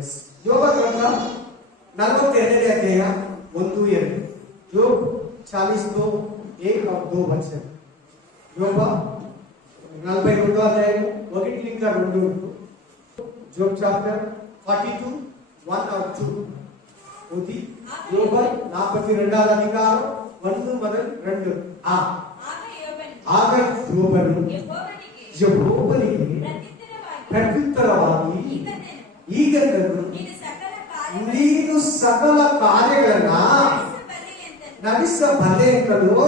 S. ಯೋಗ ಗ್ರಂಥ 42ನೇ ಅಧ್ಯಾಯ 1-2. ಯೋಗ 40 1 और 2 वचन. ಯೋಗ 42 అధ్యాయము 1 ఇంకా 2. జోబ్ చాప్టర్ 42 1 और 2. ఓది యోబు 42వ అధికారం 1 మొదలు 2. ఆగా యోబును యెహోవనికి ಪ್ರತ್ಯುತ್ತರವಾಗಿ ಈಗಂತೂ ನೀನು ಸಕಲ ಕಾರ್ಯಗಳನ್ನ ನಡೆಸಬಲ್ಲೆ ಅಂತಲೂ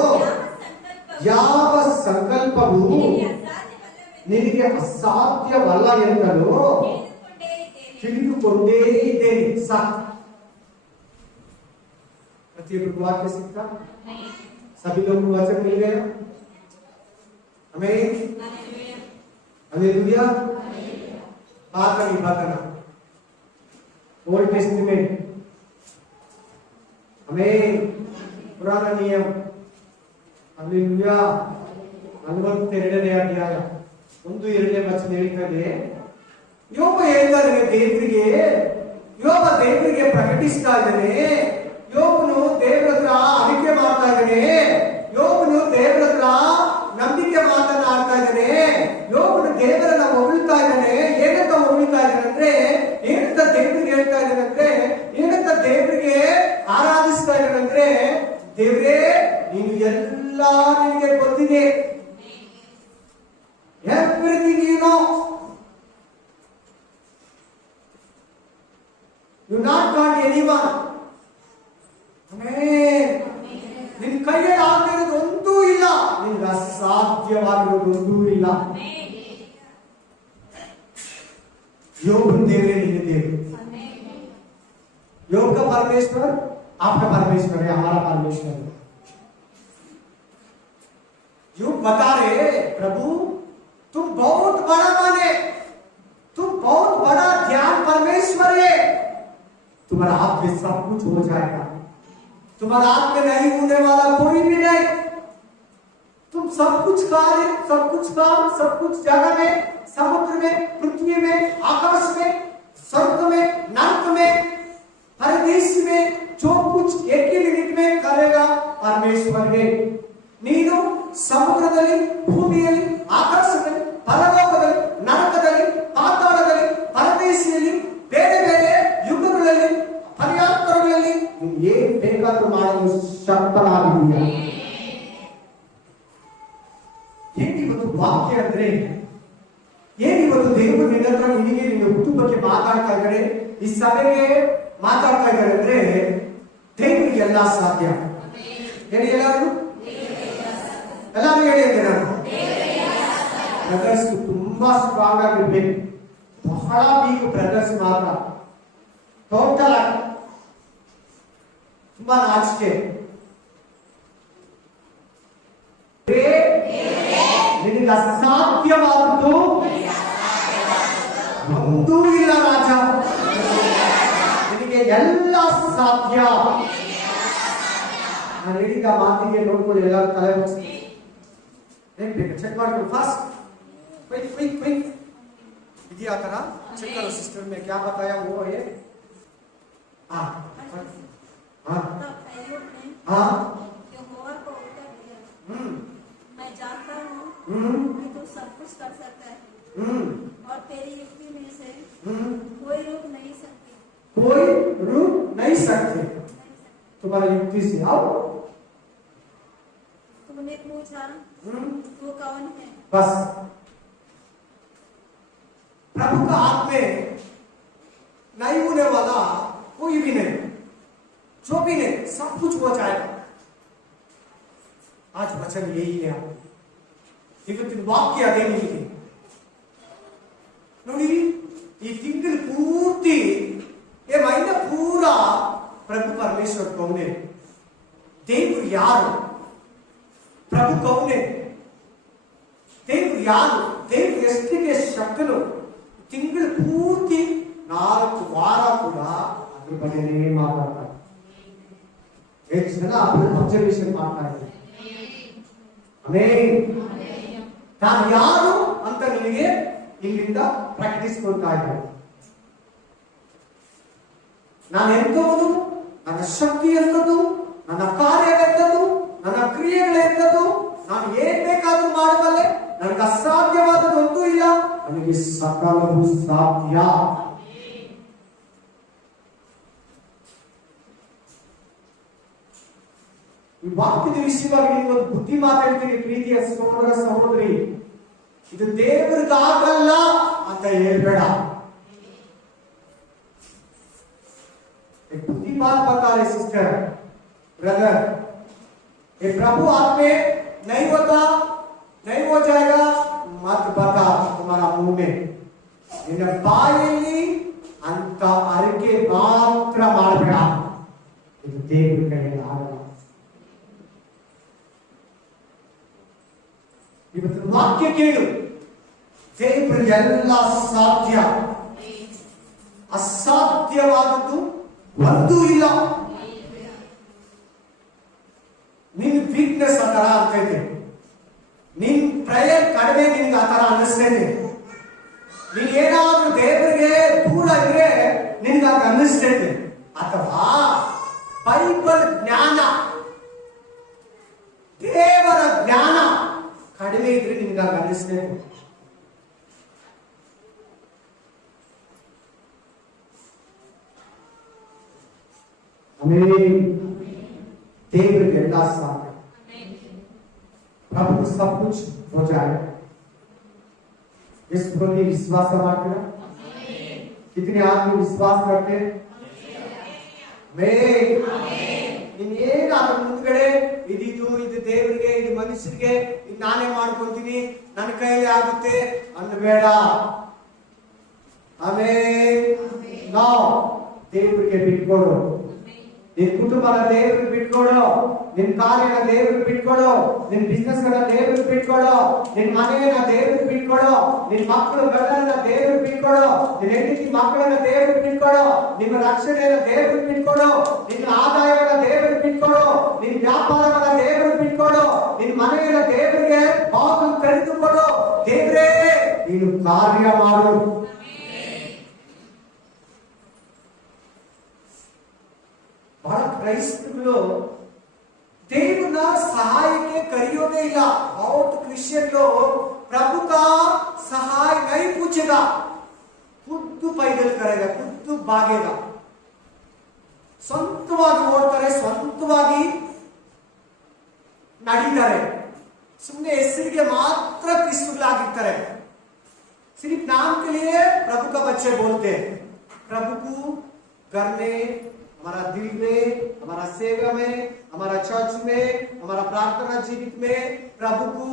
ಯಾವ ಸಂಕಲ್ಪವು ನಿನಗೆ ಅಸಾಧ್ಯವಲ್ಲ ಎಂತಲೂ ತಿಳಿದುಕೊಂಡೇ ಇದ್ದೇನೆ. ಸಾಕು. ಪ್ರತಿಯೊಬ್ಬರಿಗೂ ವಾಕ್ಯ ಸಿಗ್ತಾ? सभी लोग को वचन मिल गया? आमीन. हालेलुया. बातना ओल्ड टेस्टमेंट, आमीन. पुराना नियम, हालेलुया. 42ನೇ ಅಧ್ಯಾಯ 1-2ನೇ ವಚನ ಹೇಳ್ತದೆ. ಯೋಬ ಹೇಳ್ತಾನೆ ದೇವರಿಗೆ, ಯೋಬ ದೇವರಿಗೆ ಪ್ರಕಟಿಸ್ತಾ ಇದ್ದಾನೆ. ಯೋಬನು ದೇವರ ಹತ್ರ ಅರಿಕೆ ಮಾಡ್ತಾ ಇದ್ದಾನೆ. ಯೋಬನು ದೇವರ ಹತ್ರ ನಂಬಿಕೆ ಮಾತನಾಡ್ತಾ ಇದ್ದಾನೆ. ಯೋಬನು ದೇವರನ್ನ ಹೊಗಳ್ತಾ ಇದ್ದಾನೆ. ಏನಂತ ಹೊಗಳ್ತಾ ಇದ್ದಾನೆ ಅಂದ್ರೆ, ಏನಂತ ದೇವರಿಗೆ ಹೇಳ್ತಾ ಇದ್ದಾನೆ ಅಂದ್ರೆ, ಏನಂತ ದೇವರಿಗೆ ಆರಾಧಿಸ್ತಾ ಇದ್ದಾನೆ ಅಂದ್ರೆ, ದೇವರೇ ನೀನು ಎಲ್ಲ ನಿನಗೆ ಗೊತ್ತಿದೆ, everything you know, you not got anyone. ನಿನ್ ಕೈಯಲ್ಲಿ ಆಗಿರೋದು ಒಂದೂ ಇಲ್ಲ, ನಿನ್ಗೆ ಅಸಾಧ್ಯವಾಗಿರೋದು ಒಂದೂ ಇಲ್ಲ. ಯೋಬನ देवरे निन्हे देव. योग का परमेश्वर आपका परमेश्वर है, हमारा परमेश्वर है. योग बता रहे प्रभु तुम बहुत बड़ा माने, तुम बहुत बड़ा ध्यान परमेश्वर है. तुम्हारा हाथ में सब कुछ हो जाएगा. तुम्हारा हाथ में नहीं होने वाला कोई भी नहीं. तुम सब कुछ कार्य, सब कुछ काम, सब कुछ जगह में, समुद्र में, पृथ्वी में, आकाश में, स्वर्ग में, नरक में, परदेश में, जो कुछ एक ही मिनट में करेगा परमेश्वर है. ನೀನು ಸಮುದ್ರದಲ್ಲಿ, ಭೂಮಿಯಲ್ಲಿ, ಆಕಾಶದಲ್ಲಿ, ಪರಲೋಕದಲ್ಲಿ, ನರಕದಲ್ಲಿ, ಪಾತಾಳದಲ್ಲಿ, ಪರದೇಶಿಯಲ್ಲಿ, ಬೇರೆ ಬೇರೆ ಯುಗಗಳಲ್ಲಿ, ಪರ್ಯಾತ್ಮಗಳಲ್ಲಿ ಏನ್ ಬೇಕಾದ್ರೂ ಮಾಡಲು ಶಕ್ತನಾಗಿದೆಯಾ? ಏನಿವತ್ತು ವಾಕ್ಯ ಅಂದ್ರೆ, ಏನಿವತ್ತು ದೇವರು ನಿನ್ನ ಹತ್ರ ನಿನಗೆ ನಿನ್ನ ಕುಟುಂಬಕ್ಕೆ ಮಾತಾಡ್ತಾ ಇದ್ದಾರೆ, ಈ ಸಭೆಗೆ ಮಾತಾಡ್ತಾ ಇದ್ದಾರೆ ಅಂದ್ರೆ ದೇವರಿಗೆ ಎಲ್ಲ ಸಾಧ್ಯ. ಹೇಳಿ ಎಲ್ಲರೂ, ಎಲ್ಲರೂ ಹೇಳಿ ಅಂದ್ರೆ ನಾನು ಬ್ರದರ್ಸ್ ತುಂಬಾ ಸ್ಟ್ರಾಂಗ್ ಆಗಿರ್ಬೇಕು. ಬಹಳ ವೀಕ್ ಬ್ರದರ್ಸ್ ಮಾತ್ರ ಟೋಟಲ್ ಆಗಿ ತುಂಬಾ ನಾಚಿಕೆ. ನಿನಗೆ ಅಸಾಧ್ಯವಾದದ್ದು ಒಂದೂ ಇಲ್ಲ ರಾಜ, ನಿನಗೆ ಎಲ್ಲ ಸಾಧ್ಯ. ನಾನು ಹೇಳಿದ ಮಾತಿಗೆ ನೋಡ್ಕೊಂಡು ಎಲ್ಲರೂ ತಲೆ ಬಗ್ಸಿ ಚೆಕ್ ಮಾಡ್ಕೊಂಡು ಫಾಸ್ಟ್ क्विक क्विक क्विक ಇದೆಯಾ ತರ ಚೆಕ್ करो सिस्टर में क्या बताया वो है. हाँ हाँ हाँ मैं जानता हूँ कि तू सब कुछ कर सकता है और तेरी युक्ति में से कोई रुक नहीं सकती, कोई रुक नहीं सकते. तुम्हारी युक्ति से आओ. तुमने पूछा तू कौन है? बस प्रभु का हाथ में नहीं होने वाला कोई भी नहीं, जो भी नहीं, सब कुछ हो जाएगा. आज वचन यही है. ಇವತ್ತಿನ ವಾಕ್ಯ ಅದೇ ನಿಮಗೆ ನೋಡಿ. ಈ ತಿಂಗಳು ಪೂರ್ತಿ ये महीना पूरा प्रभु परमेश्वर कौन है, देव यार, प्रभु कौन है, देव यार, देव ಎಷ್ಟಿಗೆ ಶಕ್ತನು. ತಿಂಗಳು ಪೂರ್ತಿ 4 ವಾರ ಕೂಡ ಅದ್ರ ಬಗ್ಗೆನೇ ಮಾತಾಡ್ತಾರೆ. ಎಷ್ಟು ಜನ ಅಬ್ಸರ್ವೇಷನ್ ಮಾಡ್ತಾ ಇದ್ದಾರೆ. ಆಮೆನ್. ನಾನು ಯಾರು ಅಂತ ನಿಮಗೆ ಇಲ್ಲಿಂದ ಪ್ರಾಕ್ಟೀಸ್ ಕೊಡ್ತಾ ಇದ್ದಾರೆ. ನಾನು ಎಂಥವನು, ನನ್ನ ಶಕ್ತಿ ಎಂಥದ್ದು, ನನ್ನ ಕಾರ್ಯವೆಂಥದ್ದು, ನನ್ನ ಕ್ರಿಯೆಗಳೆಂಥದ್ದು, ನಾನು ಏನ್ ಬೇಕಾದ್ರೂ ಮಾಡಬಲ್ಲೆ, ನನಗೆ ಅಸಾಧ್ಯವಾದದೊಂದೂ ಇಲ್ಲ, ನನಗೆ ಸಕಲವು ಸಾಧ್ಯ. ಈ ವಾಕ್ಯದ ವಿಷಯವಾಗಿ ನಿಮ್ಗೊಂದು ಬುದ್ಧಿ ಮಾತಾಡ್ತೀನಿ ಪ್ರೀತಿಯ ಸಹೋದರ ಸಹೋದರಿ. ಇದು ದೇವರಿಗಾಗಲ್ಲ ಅಂತ ಹೇಳ್ಬೇಡ. बुद्धि बात बता रहे सिस्टर ब्रदर, ये प्रभु आप में नहीं होता, नहीं हो जाएगा, मत बता तुम्हारा मुंह में. ನಿನ್ನ ಬಾಯಲ್ಲಿ ಅಂತ ಅರಿಕೆ ಮಾತ್ರ ಮಾಡಬೇಡ. ಇದು ದೇವರ ಕೈಯಲ್ಲಿ ಆಗಲ್ಲ. ಇವತ್ತು ವಾಕ್ಯ ಕೇಳು. ದೇವರಿಗೆ ಎಲ್ಲ ಸಾಧ್ಯ, ಅಸಾಧ್ಯವಾದದ್ದು ಒಂದೂ ಇಲ್ಲ. ನಿನ್ ವೀಕ್ನೆಸ್ ಆ ತರ ಆಗ್ತೈತೆ, ನಿನ್ ಪ್ರೇಯರ್ ಕಡಿಮೆ ನಿನ್ಗೆ ಆ ತರ ಅನ್ನಿಸ್ತೈತೆ. ನೀನ್ ಏನಾದ್ರೂ ದೇವರಿಗೆ ದೂರ ಇದ್ರೆ ನಿನ್ಗೆ ಆಗ ಅನ್ನಿಸ್ತೈತೆ. ಅಥವಾ ಬೈಬಲ್ ಜ್ಞಾನ, ದೇವರ ಜ್ಞಾನ ಕಡಿಮೆ ಇದ್ರೆ ನಿನ್ಗೆ ಆಗ ಅನ್ನಿಸ್ತೈತೆ. देवर के दास प्रभु सब कुछ हो जाए. इस प्रति विश्वास ಮಾಡ್ತೀರಾ? कितने आदमी विश्वास करते हैं? ಇನ್ನೇನಾದ್ರೂ ಮುಂದ್ಗಡೆ ಇದು ದೇವರಿಗೆ, ಇದು ಮನುಷ್ಯರಿಗೆ, ಇದು ನಾನೇ ಮಾಡ್ಕೊಂತೀನಿ, ನನ್ನ ಕೈಯಲ್ಲಿ ಆಗುತ್ತೆ ಅನ್ನಬೇಡ. ನಾವು ದೇವರಿಗೆ ಬಿಟ್ಕೊಡು. ನಿನ್ ಕುಟುಂಬನ ದೇವರಿಗೆ ಬಿಟ್ಕೊಡು, ನಿನ್ ಕಾರ್ಯನ ದೇವರಿಗೆ ಬಿಟ್ಕೊಡು, ನಿನ್ ಬಿಸ್ನೆಸ್ ಗಳನ್ನ ದೇವರಿಗೆ ಬಿಟ್ಕೊಡು, ನಿನ್ ಮನೆಯನ್ನ ದೇವರಿಗೆ ಬಿಟ್ಕೊಡು, ನಿನ್ ಮಕ್ಕಳು ಗಂಡನ ದೇವರಿಗೆ ಬಿಟ್ಕೊಡು, ನಿನ್ ಹೆಂಡತಿ ಮಕ್ಕಳನ್ನ ದೇವರಿಗೆ ಬಿಟ್ಕೊಡು, ನಿಮ್ಮ ರಕ್ಷಣೆಯನ್ನ ದೇವರಿಗೆ ಬಿಟ್ಕೊಡು, ನಿನ್ನ ಆದಾಯವನ್ನ ದೇವರಿಗೆ ಬಿಟ್ಕೊಡು, ನಿನ್ ವ್ಯಾಪಾರವನ್ನ ದೇವರಿಗೆ ಬಿಟ್ಕೊಡು, ನಿನ್ ಮನೆಯನ್ನ ದೇವರಿಗೆ ಬಾಗಿಲು ತೆರೆದುಕೊಡು. ದೇವರೇ ನೀನು ಕಾರ್ಯ ಮಾಡು. ಬಹಳ ಕ್ರೈಸ್ತರು ದೇವನ ಸಹಾಯಕ್ಕೆ ಕರೆಯೋದೇ ಇಲ್ಲ. बहुत क्रिश्चियन लोग प्रभु का सहाय नहीं पूछेगा, खुद पैदल करेगा, खुद भागेगा. ಸ್ವಂತವಾಗಿ ಓಡ್ತಾರೆ, ಸ್ವಂತವಾಗಿ ನಡೀತಾರೆ. ಸುಮ್ಮನೆ ಹೆಸರಿಗೆ ಮಾತ್ರ ಕ್ರಿಸ್ತಗಳಾಗಿರ್ತಾರೆ. सिर्फ नाम के लिए प्रभु का बच्चे बोलते हैं. प्रभु को घर में, हमारा दिल में, हमारा सेवा में, हमारा चर्च में, हमारा प्रार्थना जीवित में प्रभु को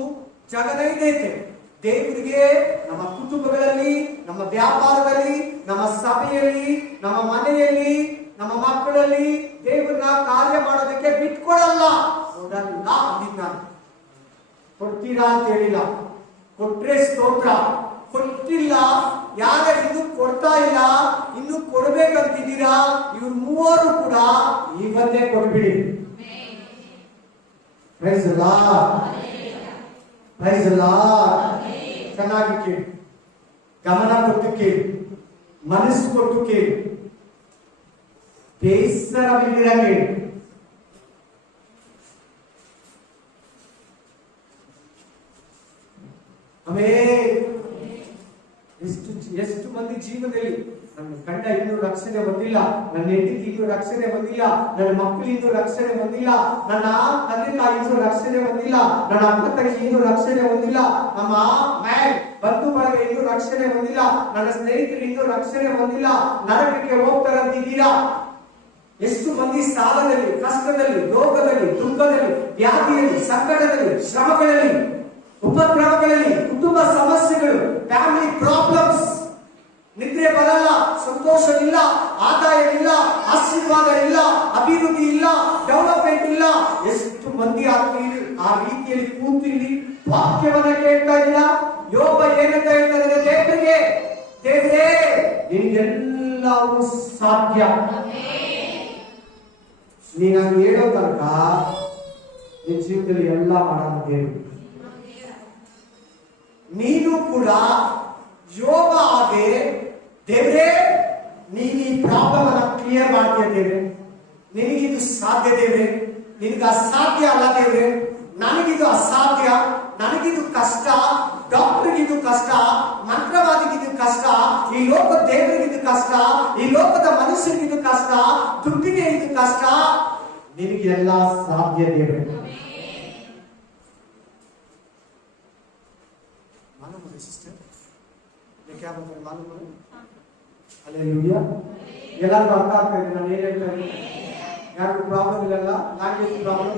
जगह नहीं देते. ದೇವರಿಗೆ ನಮ್ಮ ಕುಟುಂಬಗಳಲ್ಲಿ, ನಮ್ಮ ವ್ಯಾಪಾರದಲ್ಲಿ, ನಮ್ಮ ಸಭೆಯಲ್ಲಿ, ನಮ್ಮ ಮನೆಯಲ್ಲಿ, ನಮ್ಮ ಮಕ್ಕಳಲ್ಲಿ ದೇವರನ್ನ ಕಾರ್ಯ ಮಾಡೋದಕ್ಕೆ ಬಿಟ್ಕೊಡಲ್ಲ. ಕೊಡಲ್ಲ ಅಂದಿದ್ದ ನಾನು. ಕೊಡ್ತೀರಾ ಅಂತ ಹೇಳಿಲ್ಲ, ಕೊಟ್ರೆ ಸ್ತೋತ್ರ. ಕೊಟ್ಟಿಲ್ಲ, ಯಾರ ಇನ್ನು ಕೊಡ್ತಾ ಇಲ್ಲ, ಇನ್ನು ಕೊಡ್ಬೇಕಂತಿದ್ದೀರಾ, ಇವ್ರು ಮೂವರು ಕೂಡ ಇವತ್ತೇ ಕೊಡ್ಬಿಡಿ. Praise the lord, praise the lord. ಚೆನ್ನಾಗಿ ಕೇಳಿ, ಗಮನ ಕೊಟ್ಟು ಕೇಳಿ, ಮನಸ್ಸು ಕೊಟ್ಟು ಕೇಳಿ, ಬೇಸರವಿಲ್ಲದ ಕೇಳಿ. ಎಷ್ಟು ಮಂದಿ ಜೀವನದಲ್ಲಿ ನನ್ನ ಗಂಡ ಇನ್ನೂ ರಕ್ಷಣೆ ಹೊಂದಿಲ್ಲ, ನನ್ನ ಹೆಂಡತಿ ಇನ್ನೂ ರಕ್ಷಣೆ ಹೊಂದಿಲ್ಲ, ನನ್ನ ಮಕ್ಕಳು ಇನ್ನೂ ರಕ್ಷಣೆ ಹೊಂದಿಲ್ಲ, ನನ್ನ ತಂದೆ ತಾಯಿ ಇನ್ನೂ ರಕ್ಷಣೆ ಹೊಂದಿಲ್ಲ, ನನ್ನ ಅಕ್ಕ ತಂಗಿ ಇನ್ನೂ ರಕ್ಷಣೆ ಹೊಂದಿಲ್ಲ, ನಮ್ಮ ಬಂಧು ಬಳಗ ಇನ್ನೂ ರಕ್ಷಣೆ ಹೊಂದಿಲ್ಲ, ನನ್ನ ಸ್ನೇಹಿತರು ಇನ್ನೂ ರಕ್ಷಣೆ ಹೊಂದಿಲ್ಲ, ನರಕಕ್ಕೆ ಹೋಗ್ತಾರಂತಿದ್ದೀರಾ. ಎಷ್ಟು ಮಂದಿ ಸಾಲದಲ್ಲಿ, ಕಷ್ಟದಲ್ಲಿ, ರೋಗದಲ್ಲಿ, ದುಃಖದಲ್ಲಿ, ವ್ಯಾಧಿಯಲ್ಲಿ, ಸಂಕಟದಲ್ಲಿ, ಶ್ರಮಗಳಲ್ಲಿ, ಉಪದ್ರವಗಳಲ್ಲಿ, ಕುಟುಂಬ ಸಮಸ್ಯೆಗಳು, ಫ್ಯಾಮಿಲಿ ಪ್ರಾಬ್ಲಮ್ಸ್, ನಿದ್ರೆ ಬರಲ್ಲ, ಸಂತೋಷವಿಲ್ಲ, ಆದಾಯವಿಲ್ಲ, ಆಶೀರ್ವಾದ ಇಲ್ಲ, ಅಭಿವೃದ್ಧಿ ಇಲ್ಲ, ಡೆವಲಪ್ಮೆಂಟ್ ಇಲ್ಲ. ಎಷ್ಟು ಮಂದಿ ಆ ರೀತಿಯಲ್ಲಿ ಕೂತಿಲ್ಲಿ ವಾಕ್ಯವನ್ನ ಕೇಳ್ತಾ ಇಲ್ಲ. ಯೋಬ ಏನಂತ ಹೇಳ್ತಾರೆ? ದೇವರಿಗೆ, ದೇವರೇ ನಿನಗೆಲ್ಲವೂ ಸಾಧ್ಯ. ನೀನು ಹೇಳೋ ತನಕ ನಿನ್ನ ಜೀವನದಲ್ಲಿ ಎಲ್ಲ ಮಾಡೋಣ ದೇವರು. ನೀನು ಕೂಡ ಯೋಬ ಹಾಗೆ ದೇವರೇ ನೀನು ಈ ಪ್ರಾಬ್ಲಮ್ ಅನ್ನ ಕ್ಲಿಯರ್ ಮಾಡ್ತೀಯ ದೇವ್ರೆ. ನಿನಗಿದು ಸಾಧ್ಯ ದೇವ್ರೆ, ನಿನಗೆ ಅಸಾಧ್ಯ ಅಲ್ಲ ದೇವ್ರೆ. ನನಗಿದು ಅಸಾಧ್ಯ, ನನಗಿದು ಕಷ್ಟ, ಡಾಕ್ಟರ್ಗಿದು ಕಷ್ಟ, ಮಂತ್ರವಾದಿಗಿದು ಕಷ್ಟ, ಈ ಲೋಕ ದೇವರಿಗಿದು ಕಷ್ಟ, ಈ ಲೋಕದ ಮನುಷ್ಯನಿಗಿದು ಕಷ್ಟ, ದುಡ್ಡಿಗೆ ಇದು ಕಷ್ಟ. ನಿನಗೆಲ್ಲ ಸಾಧ್ಯ ದೇವ್ರೆ. मालूम है सिस्टर, ये क्या बोल रहे हैं मालूम है? हालेलुया. ಎಲ್ಲರೂ ಅರ್ಥ ಆಗ್ತಾ ಇದೆ ನಾನು ಏನು ಹೇಳ್ತಾ ಇದ್ದೀನಿ? ಯಾರಿಗೂ ಪ್ರಾಬ್ಲಮ್ ಇಲ್ಲಲ್ಲ? Language problem?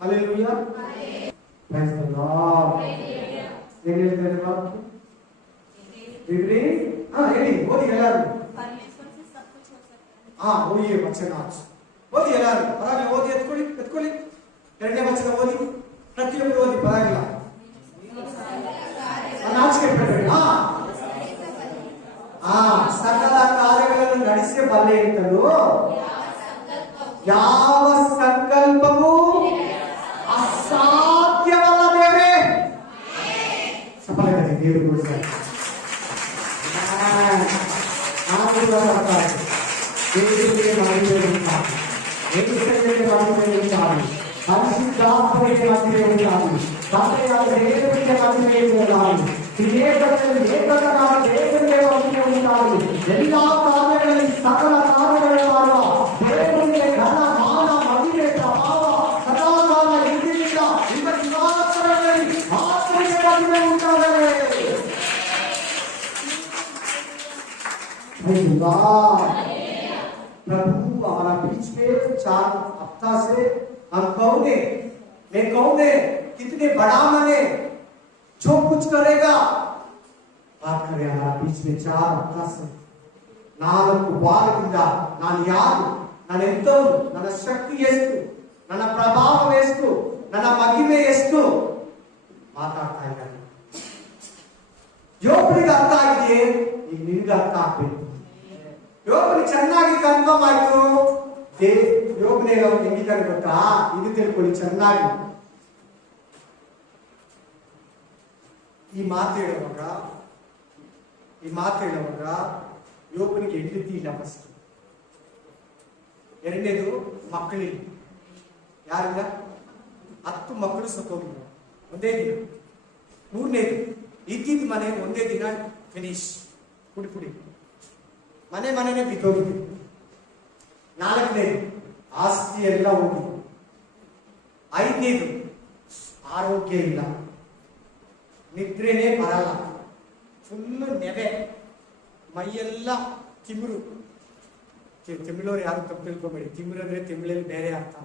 Hallelujah. Praise the Lord. ಏನು ಹೇಳ್ತಾ ಇದ್ದಾರೆ ಬಾಬು? ಬಿಬ್ಲಿ ಹೇಳಿ, ಓದಿ ಎಲ್ಲರೂ. परमेश्वर से सब कुछ हो सकता है. ಓದಿಯೇ ವಚನ ಓದಿ ಎಲ್ಲರೂ. ಪರವಾಗಿಲ್ಲ, ಓದಿ, ಎತ್ಕೊಳ್ಳಿ. ಎರಡನೇ ವಚನ ಓದಿ, ಪ್ರತಿಯೊಬ್ಬರು ಓದಿ, ಪರವಾಗಿಲ್ಲ. ನಾಚಿಕೆ ಪಡಬೇಡಿ. ಸಕಲ ಕಾರ್ಯಗಳನ್ನು ನಡೆಸಿ ಬಲ್ಲೆ ಅಂತಲೂ ಯಾವ ಸಂಕಲ್ಪವೂ ಅಸಾಧ್ಯವಲ್ಲ ದೇವರೇ. ಸಫಲತೆ ದೇವರು పరిశుద్ధాత్మకే మధ్య ఉండాలి. ತಂದೆಯಾದ ದೇವರಿಗೆ ಮಹಿಮೆ ఉండాలి. ಕ್ರಿಯೇಟರ್ನಲ್ಲಿ ಏಕನಾದ ದೇವರಿಗೆ ಮಹಿಮೆ ఉండాలి. ಎಲ್ಲಾ ಕಾರ್ಯಗಳಲ್ಲಿ ಸಕಲ ಕಾರ್ಯಗಳು ಮಾಡುವ ದೇವರಿಗೆ ಘನ ಮಾನ ಮಹಿಮೆ ಪ್ರಭಾವ ಸದಾಕಾಲ ಇಂದಿನಿಂದ ನಿಮ್ಮ ದಿವಾಕರಗಳಲ್ಲಿ ಆತನಿಗೆ ಮಹಿಮೆ ಉಂಟಾಗಲಿ. प्रभु हमारा बीच में 4 हफ्ता से हम कौन है, मैं कौन है, कितने बड़ा मने जो कुछ करेगा बात करे. हमारा बीच में 4 हफ्ता से 4 ವಾರದಿಂದ ನಾನು ಯಾರು, ನಾನು ಎಂತವನು, ನನ್ನ ಶಕ್ತಿ ಎಷ್ಟು, ನನ್ನ ಪ್ರಭಾವ ಎಷ್ಟು, ನನ್ನ ಮಹಿಮೆ ಎಷ್ಟು ಮಾತಾಡ್ತಾ ಇದ್ದಾನೆ. ಯೋಬನಿಗೆ ಅರ್ಥ ಆಗಿದೆ, ಈಗ ನಿನಗೆ ಅರ್ಥ ಆಗ್ಬೇಕು. ಯೋಬನಿಗೆ ಚೆನ್ನಾಗಿ ಕನ್ಫರ್ಮ್ ಆಯ್ತು. ಯೋಬನೇ ಹೆಂಗಿದ್ದಾರೆ ಗೊತ್ತಾ? ಇದು ತಿಳ್ಕೊಳ್ಳಿ ಚೆನ್ನಾಗಿ. ಈ ಮಾತು ಹೇಳುವಾಗ ಯೋಬನಿಗೆ ಹೆಂಡತಿ ಇಲ್ಲ ಫಸ್ಟ್. ಎರಡನೇದು ಮಕ್ಕಳಿಲ್ಲ. ಯಾರಿಲ್ಲ? 10 ಮಕ್ಕಳು ಸತ್ತೋಗಿಲ್ಲ ಒಂದೇ ದಿನ. ಮೂರನೇದು ಇದ್ದಿದ್ದ ಮನೆ ಒಂದೇ ದಿನ ಫಿನಿಶ್, ಪುಡಿ ಮನೆನೇ ಬಿದ್ದೋಗಿದೆ. 4ನೇದು ಆಸ್ತಿ ಎಲ್ಲ ಹೋಗಿದೆ. 5ನೇದು ಆರೋಗ್ಯ ಇಲ್ಲ, ನಿದ್ರೆನೇ ಬರಲ್ಲ, ಫುಲ್ಲು ನೆವೆ, ಮೈಯೆಲ್ಲ ತಿಮಿರು. ತಿಮಿಳವ್ರು ಯಾರು ತಪ್ಪು ತಿಳ್ಕೊಬೇಡಿ. ತಿಮಿರು ಅಂದ್ರೆ ತಿಮಿಳಲ್ಲಿ ಬೇರೆ ಅರ್ಥ.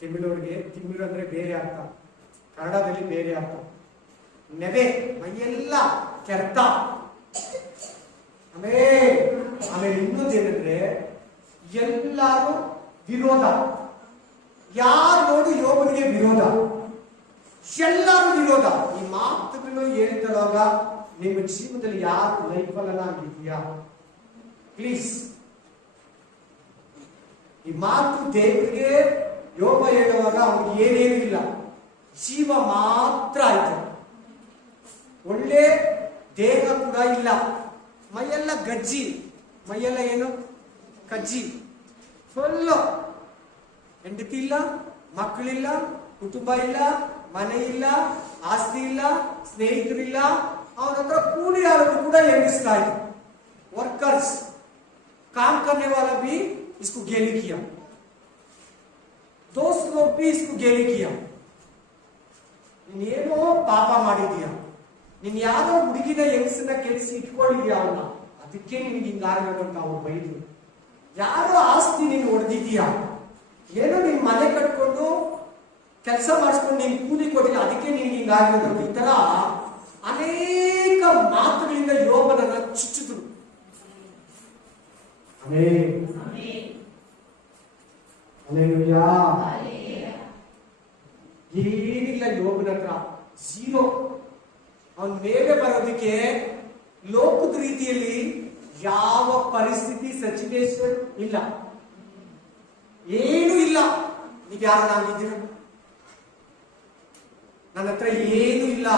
ತಿಮಿಳವ್ರಿಗೆ ತಿಮಿರು ಅಂದ್ರೆ ಬೇರೆ ಅರ್ಥ, ಕನ್ನಡದಲ್ಲಿ ಬೇರೆ ಅರ್ಥ. ನೆವೆ, ಮೈಯೆಲ್ಲ ಕೆರೆತ. ಆಮೇಲೆ ಇನ್ನೊಂದೇನಂದ್ರೆ ಎಲ್ಲರೂ ವಿರೋಧ. ಯಾರು ನೋಡಿ ಯೋಬನಿಗೆ ವಿರೋಧ, ಎಲ್ಲರೂ ವಿರೋಧ. ಈ ಮಾತುಗಳು ಹೇಳ್ತಾವಾಗ ನಿಮ್ಮ ಜೀವನದಲ್ಲಿ ಯಾರು ಲೈಫಲ್ಲ ಆಗಿದೆಯಾ? ಪ್ಲೀಸ್ ಈ ಮಾತು ದೇವರಿಗೆ ಯೋಬ ಹೇಳುವಾಗ ಅವನಿಗೆ ಏನೇನು ಇಲ್ಲ, ಜೀವ ಮಾತ್ರ ಆಯ್ತು. ಒಳ್ಳೆ ದೇಹ ಕೂಡ ಇಲ್ಲ, ಮೈಯೆಲ್ಲ ಗಜ್ಜಿ, ಮೈಯೆಲ್ಲ ಏನು ಕಜ್ಜಿ, ಫುಲ್ಲು. ಹೆಂಡತಿ ಇಲ್ಲ, ಮಕ್ಕಳಿಲ್ಲ, ಕುಟುಂಬ ಇಲ್ಲ, ಮನೆ ಇಲ್ಲ, ಆಸ್ತಿ ಇಲ್ಲ, ಸ್ನೇಹಿತರಿಲ್ಲ. ಅವನ ಹತ್ರ ಕೂಲಿ ಆಳೋದು ಕೂಡ ಹೆಂಗಿಸ್ತಾ ಇತ್ತು. ವರ್ಕರ್ಸ್ काम करने वाला भी इसको गेली किया, दोस्त लोग भी इसको गेली किया. ನೀನೇನೋ ಪಾಪ ಮಾಡಿದೀಯ, ನೀನ್ ಯಾರೋ ಹುಡುಗಿನ ಹೆಂಗಸನ್ನ ಕೆಲ್ಸಿ ಇಟ್ಕೊಂಡಿದ್ಯಾ ಅವನ್ನ, ಅದಕ್ಕೆ ನಿನ್ಗೆ ಹಿಂಗಾಗಬೇಕಂತ ಅವ್ರು ಬೈದ್ರು. ಯಾರೋ ಆಸ್ತಿ ನೀನು ಹೊಡೆದಿದ್ಯಾ, ಏನೋ ನಿನ್ ಮನೆ ಕಟ್ಕೊಂಡು ಕೆಲಸ ಮಾಡಿಸ್ಕೊಂಡು ನೀನ್ ಕೂಲಿ ಕೊಟ್ಟಿಲ್ಲ, ಅದಕ್ಕೆ ನಿನ್ಗೆ ಹಿಂಗಾಗಿರೋದು. ಈ ತರ ಅನೇಕ ಮಾತುಗಳಿಂದ ಯೋಬನನ್ನ ಚುಚ್ಚಿದ್ರು. ಏನಿಲ್ಲ ಯೋಬನ ಹತ್ರ, ಝೀರೋ. ಅವನ ಮೇಲೆ ಬರೋದಕ್ಕೆ ಲೋಕದ ರೀತಿಯಲ್ಲಿ ಯಾವ ಪರಿಸ್ಥಿತಿ ಸಿಚುವೇಶನ್ ಇಲ್ಲ, ಏನೂ ಇಲ್ಲ. ಈಗ ಯಾರು ನಾವಿದ್ದೀರ? ನನ್ನ ಹತ್ರ ಏನೂ ಇಲ್ಲ.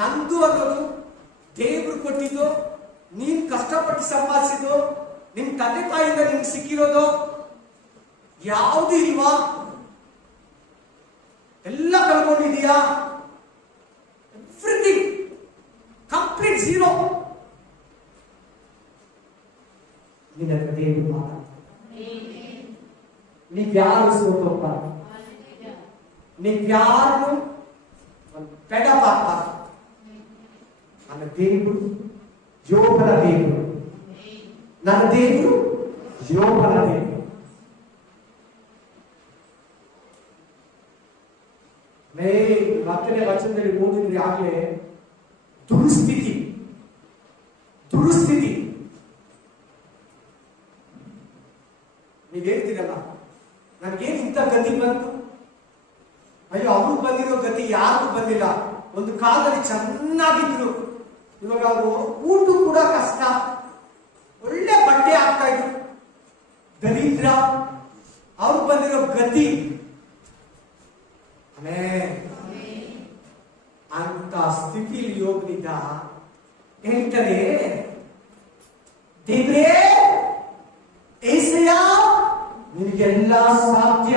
ನಂದು ಅನ್ನೋದು ದೇವ್ರು ಕೊಟ್ಟಿದ್ದು, ನೀನ್ ಕಷ್ಟಪಟ್ಟು ಸಂಪಾದಿಸಿದ್ದು ನಿಮ್ ತಂದೆ ತಾಯಿಯಿಂದ ನಿಮ್ಗೆ ಸಿಕ್ಕಿರೋದು ಯಾವುದು ಇಲ್ವಾ? ಎಲ್ಲ ಕಳ್ಕೊಂಡಿದೀಯಾ? Everything complete zero. ನಿನ್ನ ದೇವರು ಮಾತಾಡ್ತಾರೆ. ನೀವ್ಯಾರು ಸೋತೋಗ್ಬಾರ್ದು, ನೀವ್ಯಾರು ಪೆಡಬಾರ್ಬಾರ್ದು. ನನ್ನ ದೇವರು ಯೋಬನ ದೇವರು, ನನ್ನ ದೇವರು ಯೋಬನ ದೇವರು. ಹತ್ತನೇ ವಚನದಲ್ಲಿ ಓದಿದ್ರೆ ಆಗ್ಲೇ ದುರುಸ್ಥಿತಿ ನೀವ್ ಹೇಳ್ತೀರಲ್ಲ, ನನ್ಗೇನ್ ಇಂಥ ಗತಿ ಬಂತು, ಅಯ್ಯೋ ಅವ್ರು ಬಂದಿರೋ ಗತಿ ಯಾರಿಗೂ ಬಂದಿಲ್ಲ. ಒಂದು ಕಾಲದಲ್ಲಿ ಚೆನ್ನಾಗಿದ್ರು, ಇವಾಗ ಅವರು ಊಟ ಕೂಡ ಕಷ್ಟ, ಒಳ್ಳೆ ಬಟ್ಟೆ ಆಗ್ತಾ ಇದ್ರು, ದರಿದ್ರ. ಅವ್ರು ಬಂದಿರೋ ಗತಿ ಅಂತ ಸ್ಥಿತಿಯಲ್ಲಿ ಯೋಗನಿಂದ ಹೇಳ್ತಾನೆ, ದೇವ್ರೇ ಏಸಯ್ಯ ನಿನಗೆಲ್ಲ ಸಾಧ್ಯ,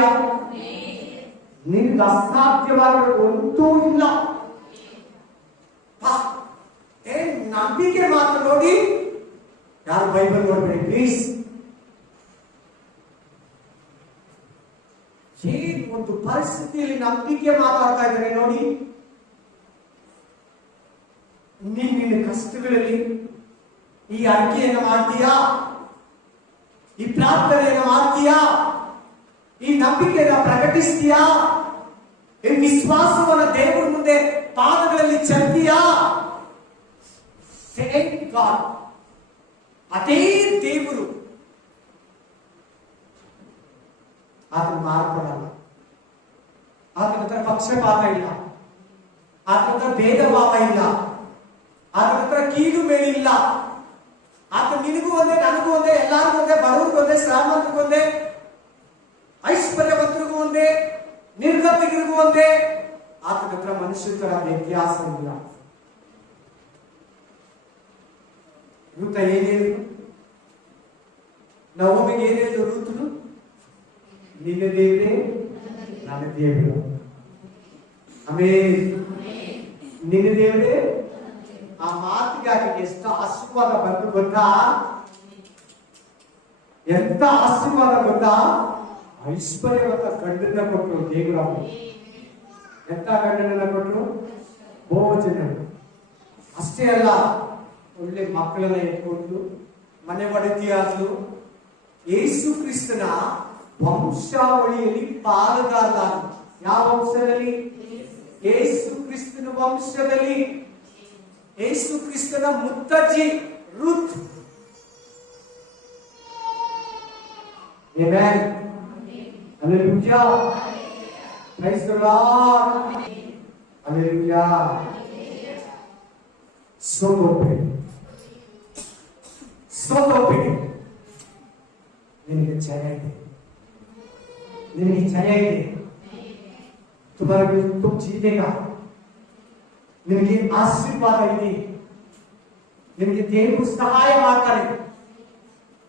ನಿನ್ಗೆ ಅಸಾಧ್ಯವಾದ ಒಂದೂ ಇಲ್ಲ. ನಂಬಿಕೆ ಮಾತ್ರ ನೋಡಿ, ಯಾರು ಬೈಬಲ್ ನೋಡ್ಬೇಡಿ ಪ್ಲೀಸ್. ಏನ್ ಒಂದು ಪರಿಸ್ಥಿತಿಯಲ್ಲಿ ನಂಬಿಕೆ ಮಾತಾಡ್ತಾ ಇದ್ದಾರೆ ನೋಡಿ. ನಿನ್ನ ಕಷ್ಟಗಳಲ್ಲಿ ಈ ಅರ್ಕೆಯನ್ನು ಮಾಡ್ತೀಯಾ, ಈ ಪ್ರಾರ್ಥನೆಯನ್ನು ಮಾಡ್ತೀಯಾ, ಈ ನಂಬಿಕೆಯನ್ನು ಪ್ರಕಟಿಸ್ತೀಯಾ, ಈ ವಿಶ್ವಾಸವನ್ನ ದೇವರ ಮುಂದೆ ಪಾದಗಳಲ್ಲಿ ಚೆಲ್ತೀಯಾ? ಅದೇ ದೇವರು ಆತನ ಮಾರ್ಪಡಲ್ಲ. ಆತನ ಹತ್ರ ಪಕ್ಷಪಾತ ಇಲ್ಲ, ಆತನ ಹತ್ರ ಭೇದ ಭಾವ ಇಲ್ಲ, ಆತನ ಹತ್ರ ಕೀಳು ಮೇಲಿಲ್ಲ. ಆತ ನಿನಗೂ ಒಂದೇ, ನನಗೂ ಒಂದೇ, ಎಲ್ಲರಿಗೂ ಒಂದೇ, ಬಡವರಿಗೂ ಒಂದೇ, ಶ್ರೀಮಂತರಿಗೂ ಒಂದೇ, ಐಶ್ವರ್ಯವಂತರಿಗೂ ಒಂದೇ, ನಿರ್ಗತಿಕರಿಗೂ ಒಂದೇ. ಆತನ ಹತ್ರ ಮನುಷ್ಯ ತರ ವ್ಯತ್ಯಾಸ ಇಲ್ಲ. ರೂತ ಏನೇನು, ನವಮಿಗೆ ಏನೇನು ರೂತನು, ನಿನ್ನ ದೇವರೇ ನನ್ನ ದೇವರು. ಆಮೇಲೆ ನಿನ್ನ ದೇವರೇ, ಆ ಮಾತಿಗೆ ಆಕೆಗೆ ಎಷ್ಟು ಆಶೀರ್ವಾದ ಬಂತು ಗೊತ್ತಾ? ಎಂತ ಆಶೀರ್ವಾದ ಗೊತ್ತಾ? ಐಶ್ವರ್ಯವಂತ ಗಂಡನ್ನ ಕೊಟ್ಟರು ದೇವರ. ಎಂತ ಗಂಡನನ್ನ ಕೊಟ್ಟರು? ಭೋಜನ. ಅಷ್ಟೇ ಅಲ್ಲ, ಒಳ್ಳೆ ಮಕ್ಕಳನ್ನ ಎತ್ಕೊಂಡು ಮನೆ ಒಡೆದಿಯಾದ್ರು. ಯೇಸು ಕ್ರಿಸ್ತನ ವಂಶಾವಳಿಯಲ್ಲಿ ಪಾಲುಗಾರ. ಯಾವ ವಂಶದಲ್ಲಿ? ಯೇಸು ಕ್ರಿಸ್ತನ ವಂಶದಲ್ಲಿ. ಯೇಸು ಕ್ರಿಸ್ತನ ಮುತ್ತಜ್ಜಿ Ruth. Amen. Hallelujah. Praise the lord. Hallelujah. ಸೋತೋಗ್ಬೇಡಿ, ನಿನಗೆ ಜಯ ಇದೆ, ನಿನಗೆ ಜಯ ಇದೆ. ತುಮ್ ಜೀತೇಗಾ. ನಿನಗೆ ಆಶೀರ್ವಾದ ಇದೆ, ನಿನಗೆ ದೇವರು ಸಹಾಯ ಮಾಡ್ತಾನೆ,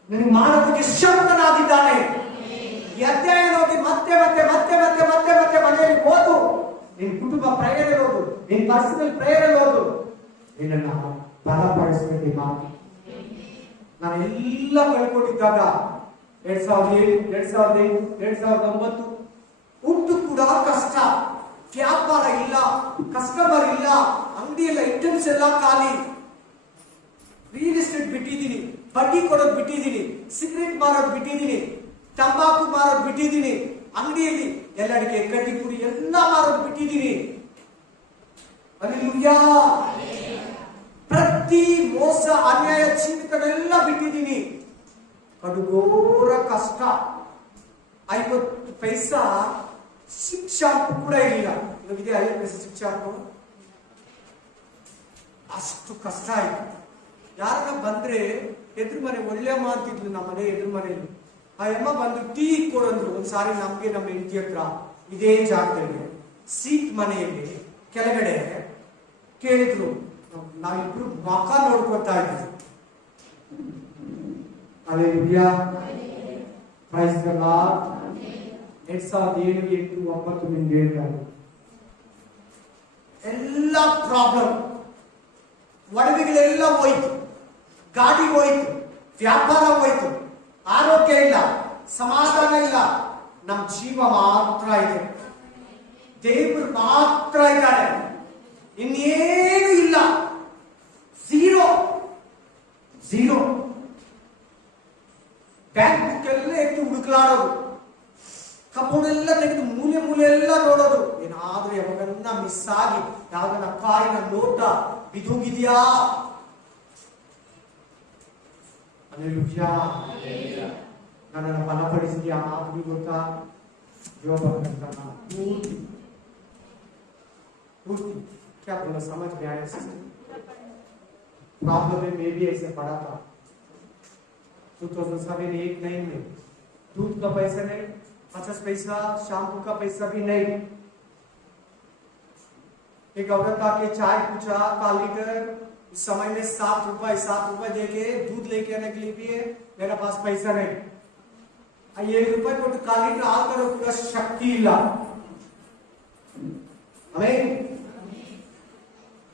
ನಿನಗೆ ಮಾಡೋದಕ್ಕೆ ಶಕ್ತನಾಗಿದ್ದಾನೆ. ಅಧ್ಯಾಯ ನೋಡಿ ಮತ್ತೆ ಮತ್ತೆ ಮತ್ತೆ ಮತ್ತೆ ಮತ್ತೆ ಮತ್ತೆ ಮನೆಯಲ್ಲಿ ಓದು. ನಿನ್ ಕುಟುಂಬ ಪ್ರೇಯರ್ ಓದು, ನಿನ್ ಪರ್ಸನಲ್ ಪ್ರೇಯರ್ ಓದು. ನಿನ್ನನ್ನು ಬಲಪಡಿಸಬೇಕು. ನಾನು ಎಲ್ಲ ಕಳ್ಕೊಂಡಿದ್ದಾಗ 2007, 2008, 2009 ಊಟ ಕೂಡ ಕಷ್ಟ, ವ್ಯಾಪಾರ ಇಲ್ಲ, ಕಸ್ಟಮರ್ ಇಲ್ಲ, ಅಂಗಡಿಯೆಲ್ಲ ಐಟಮ್ಸ್ ಎಲ್ಲ ಖಾಲಿ. ರಿಯಲ್ ಎಸ್ಟೇಟ್ ಬಿಟ್ಟಿದ್ದೀನಿ, ಬಡ್ಡಿ ಕೊಡೋದು ಬಿಟ್ಟಿದ್ದೀನಿ, ಸಿಗರೇಟ್ ಮಾರೋದು ಬಿಟ್ಟಿದ್ದೀನಿ, ತಂಬಾಕು ಮಾರೋದು ಬಿಟ್ಟಿದ್ದೀನಿ, ಅಂಗಡಿಯಲ್ಲಿ ಎಲ್ಲ ಅಡಿಕೆ ಕಡ್ಡಿ ಪುಡಿ ಎಲ್ಲ ಮಾರೋದು ಬಿಟ್ಟಿದ್ದೀನಿ. ಹಲ್ಲೆಲೂಯಾ. ಪ್ರತಿ ಮೋಸ ಅನ್ಯಾಯ ಚಿಂತನೆಲ್ಲ ಬಿಟ್ಟಿದ್ದೀನಿ. ಕಡುಗೋರ ಕಷ್ಟ. 50 ಪೈಸಾ ಶಿಕ್ಷಾಂಪು ಕೂಡ ಇರಲಿಲ್ಲ. ಇವಾಗಿದೆ 50 ಪೈಸೆ ಶಿಕ್ಷಾಂಪು. ಅಷ್ಟು ಕಷ್ಟ ಆಯ್ತು. ಯಾರನ್ನ ಬಂದ್ರೆ ಎದುರು ಮನೆ ಒಳ್ಳೆ ಮಾಡ್ತಿದ್ಲು. ನಮ್ಮ ಮನೆ ಎದುರು ಮನೆಯಲ್ಲಿ ಆ ಅಮ್ಮ ಬಂದು ಟೀ ಕೊಡಂದ್ರು. ಒಂದ್ಸಾರಿ ನಮ್ಗೆ ನಮ್ಮ ಹೆಂಡತಿ ಹತ್ರ ಇದೇ ಜಾಗದಲ್ಲಿ ಸೀಟ್ ಮನೆಯಲ್ಲಿ ಕೆಳಗಡೆ ಕೇಳಿದ್ರು. ನಾವಿಬ್ರು ಮಕ ನೋಡ್ಕೊತಾ ಇದ್ವಿ. Hallelujah. Praise the Lord. 2007-8 ನಿಮ್ಗೆ ಹೇಳ್ತಾರೆ. ಎಲ್ಲ ಪ್ರಾಬ್ಲಮ್, ಒಡವೆಗಳೆಲ್ಲ ಹೋಯ್ತು, ಗಾಡಿ ಹೋಯ್ತು, ವ್ಯಾಪಾರ ಹೋಯ್ತು, ಆರೋಗ್ಯ ಇಲ್ಲ, ಸಮಾಧಾನ ಇಲ್ಲ, ನಮ್ಮ ಜೀವ ಮಾತ್ರ ಇದೆ. ದೇವರು ಮಾತ್ರ ಇದ್ದಾರೆ, ಇನ್ನೇನು ಇಲ್ಲ. Zero zero. ಬ್ಯಾಂಕ್ ಬುಕ್ ಎಲ್ಲ ಎತ್ತು ಹುಡುಕ್ಲಾಡೋದು, ಕಬೋರ್ಡೆಲ್ಲ ತೆಗೆದು ಮೂಲೆ ಮೂಲೆ ಎಲ್ಲ ನೋಡೋದು, ಏನಾದ್ರೂ ಯಾವಾಗನ್ನ ಮಿಸ್ ಆಗಿ ಯಾವ್ದನ್ನ ಕಾಯಿನ ನೋಟ ಬಿದೋಗಿದ್ಯಾ. ಹಲ್ಲೆಲೂಯಾ. ನನ್ನನ್ನು ಬಲಪಡಿಸಿದ್ಯಾ ಮಾತು ಗೊತ್ತಾ? ಯೋಬ पूर्ति क्या बोला समझ में आया? प्रॉब्लम में मैं भी ऐसे पढ़ा था 2007-8-9 में. दूध का पैसा नहीं, 50 पैसा, शैम्पू का पैसा भी नहीं. एक औरत आके चाय पूछा, का लीटर. उस समय में 7 रुपए देके दूध लेके आने के लिए भी है, मेरा पास पैसा नहीं. 7 रुपए ಕೊಟ್ಟು ಕಾಲ್ ಲೀಟರ್ ಹಾಲು ತರೋ ಕೂಡ ಶಕ್ತಿ ಇಲ್ಲ. ಆಮೆನ್.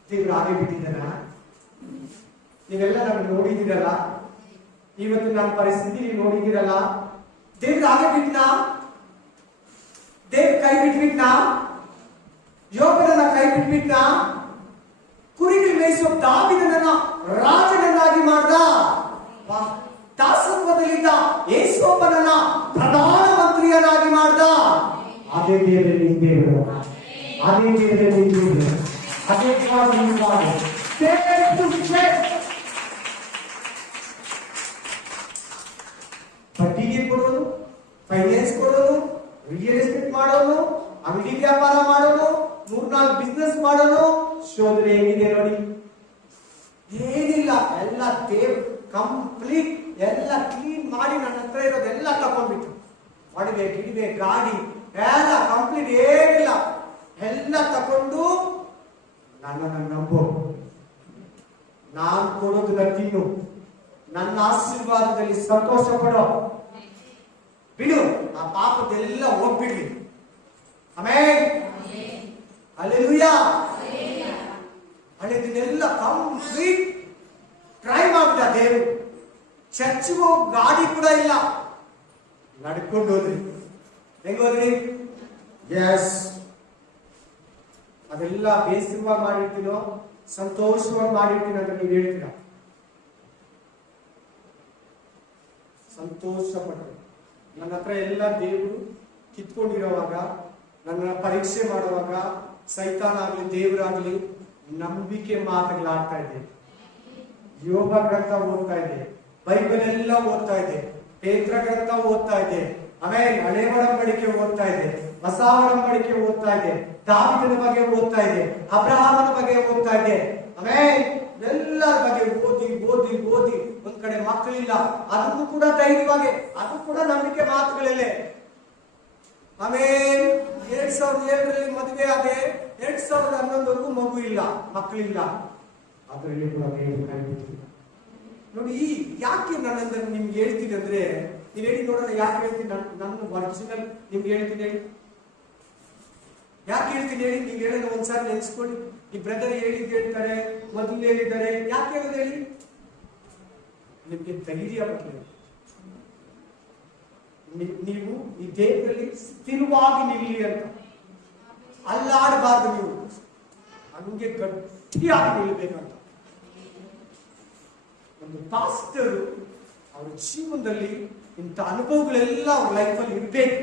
ದೇವರು ಹಾಗೆ ಬಿಟ್ಟಿದ್ದಾನ. ನೀವೆಲ್ಲ ನಾನು ನೋಡಿದ್ದೀರಲ್ಲ, ಇವತ್ತು ನನ್ನ ಪರಿಸ್ಥಿತಿ ನೀವು ನೋಡಿದ್ದೀರಲ್ಲ. ದೇವ್ರು ಹಾಗೆ ಬಿಟ್ನಾ? ದೇವ್ರು ಕೈ ಬಿಟ್ಬಿಟ್ನಾ? ಯೋಬನನ್ನ ಕೈ ಬಿಟ್ಬಿಟ್ನಾ? ಕುರಿಗಳು ಮೇಯಿಸೋ ದಾವೀದನನ್ನ ರಾಜನನ್ನಾಗಿ ಮಾಡ್ದ. ದಾಸತ್ವದಲ್ಲಿದ್ದ ಯೇಸೋಪನನ್ನ ಪ್ರಧಾನ ಮಂತ್ರಿಯನ್ನಾಗಿ ಮಾಡ್ದ. ಅದೇ ದೇವರಲ್ಲಿ ದೇವರು, ಅದೇ ದೇವರಲ್ಲಿ ದೇವರು, ಅದೇ ಬಡ್ಡಿಗೆ ಕೊಡೋದು, ಫೈನಾನ್ಸ್ ಕೊಡೋದು, ರಿಯಲ್ ಎಸ್ಟೇಟ್ ಮಾಡೋದು, ಅಂಗಡಿ ವ್ಯಾಪಾರ ಮಾಡೋದು, 3-4 ಬಿಸ್ನೆಸ್ ಮಾಡೋದು. ಶೋಧನೆ ಹೇಗಿದೆ ನೋಡಿ. ಏನಿಲ್ಲ, ಎಲ್ಲ ದೇವ್ ಕಂಪ್ಲೀಟ್ ಎಲ್ಲ ಕ್ಲೀನ್ ಮಾಡಿ ನನ್ನ ಹತ್ರ ಇರೋದೆಲ್ಲ ತಕೊಂಡ್ಬಿಟ್ಟು, ಒಡವೆ ಗಿಡವೆ ಗಾಡಿ ಎಲ್ಲ ಕಂಪ್ಲೀಟ್, ಏನಿಲ್ಲ ಎಲ್ಲ ತಕೊಂಡು ನನ್ನನ್ನು ನಂಬು, ನಾನು ಕೊಡೋದನ್ನ ತಿನ್ನು, ನನ್ನ ಆಶೀರ್ವಾದದಲ್ಲಿ ಸಂತೋಷ ಪಡೋ, ಬಿಡು, ಆ ಪಾಪದೆಲ್ಲ ಹೋಗ್ಬಿಡ್ಲಿ. ಆಮೆನ್. ಹಲ್ಲೆಲೂಯಾ. ಹಳೆದನ್ನೆಲ್ಲ ಕಂಪ್ಲೀಟ್ ಟ್ರೈ ಮಾಡ್ಬಿಟ್ಟ ದೇವರು. ಚರ್ಚ್ಗೂ ಗಾಡಿ ಕೂಡ ಇಲ್ಲ, ನಡ್ಕೊಂಡು ಹೋದ್ರಿ. ಹೆಂಗೋದ್ರಿ? ಎಸ್. ಅದೆಲ್ಲ ಬೇಸರವಾಗಿ ಮಾಡಿರ್ತೀನೋ ಸಂತೋಷವಾಗಿ ಮಾಡಿರ್ತೀನಿ ಅಂತ ನೀವು ಹೇಳ್ತೀರಾ? ಸಂತೋಷ ಪಟ್ಟು ನನ್ನ ಹತ್ರ ಎಲ್ಲ ದೇವರು ಕಿತ್ಕೊಂಡಿರೋವಾಗ, ನನ್ನ ಪರೀಕ್ಷೆ ಮಾಡುವಾಗ, ಸೈತಾನ ಆಗ್ಲಿ ದೇವರಾಗ್ಲಿ ನಂಬಿಕೆ ಮಾತುಗಳಾಡ್ತಾ ಇದೆ. ಯೋಗ ಗ್ರಂಥ ಓದ್ತಾ ಇದೆ, ಬೈಬಲ್ ಎಲ್ಲ ಓದ್ತಾ ಇದೆ, ಪೇತ್ರ ಗ್ರಂಥ ಓದ್ತಾ ಇದೆ, ಆಮೇಲೆ ಹಳೆ ಒಡಂಬಡಿಕೆ ಓದ್ತಾ ಇದೆ, ಹೊಸ ಒಡಂಬಡಿಕೆ ಓದ್ತಾ ಇದೆ, ದಾವೀದನ ಬಗ್ಗೆ ಓದ್ತಾ ಇದೆ, ಅಬ್ರಹಾಮನ ಬಗ್ಗೆ ಓದ್ತಾ ಇದೆ. ಆಮೇಲೆ ಎಲ್ಲರ ಬಗ್ಗೆ ಓದಿ ಓದಿ ಓದಿ ಒಂದ್ ಕಡೆ ಮಕ್ಕಳಿಲ್ಲ, ಅದಕ್ಕೂ ಕೂಡ ಧೈರ್ಯವಾಗಿ, ಅದು ಕೂಡ ನಂಬಿಕೆ ಮಾತುಗಳಲ್ಲೇ. ಆಮೇಲೆ 2007 ಮದುವೆ ಆದೆ, 2011 ಮಗು ಇಲ್ಲ, ಮಕ್ಕಳಿಲ್ಲ, ಅದರಲ್ಲಿ ಕೂಡ ನೋಡಿ. ಯಾಕೆ ನಾನು ನಿಮ್ಗೆ ಹೇಳ್ತೀನಿ ಅಂದ್ರೆ, ನೀವ್ ಹೇಳಿ ನೋಡೋಣ, ಯಾಕೆ ಹೇಳ್ತೀನಿ? ನನ್ನ ಒರಿಜಿನಲ್ ನಿಮ್ಗೆ ಹೇಳ್ತೀನಿ ಹೇಳಿ. ಯಾಕೆ ಹೇಳ್ತೀನಿ ಹೇಳಿ? ನೀವ್ ಹೇಳೋಣ ಒಂದ್ಸಾರಿ ನೆನೆಸ್ಕೊಳ್ಳಿ. ಈ ಬ್ರದರ್ ಹೇಳ್ತಾರೆ, ಮೊದಲು ಹೇಳಿದ್ದಾರೆ, ಯಾಕೆ ಹೇಳೋದು ಹೇಳಿ? ನಿಮ್ಗೆ ಧೈರ್ಯ ಬರಲಿ. ನೀವು ಈ ದೇಹದಲ್ಲಿ ಸ್ಥಿರವಾಗಿ ನಿಲ್ಲಿ ಅಂತ. ಅಲ್ಲಾಡಬಾರ್ದು, ನೀವು ಹಂಗೆ ಗಟ್ಟಿಯಾಗಿ ನಿಲ್ಲಬೇಕಂತ. ಒಂದು ಪಾಸ್ಟರ್ ಅವ್ರ ಜೀವನದಲ್ಲಿ ಇಂಥ ಅನುಭವಗಳೆಲ್ಲ ಅವ್ರ ಲೈಫಲ್ಲಿ ಇರ್ಬೇಕು.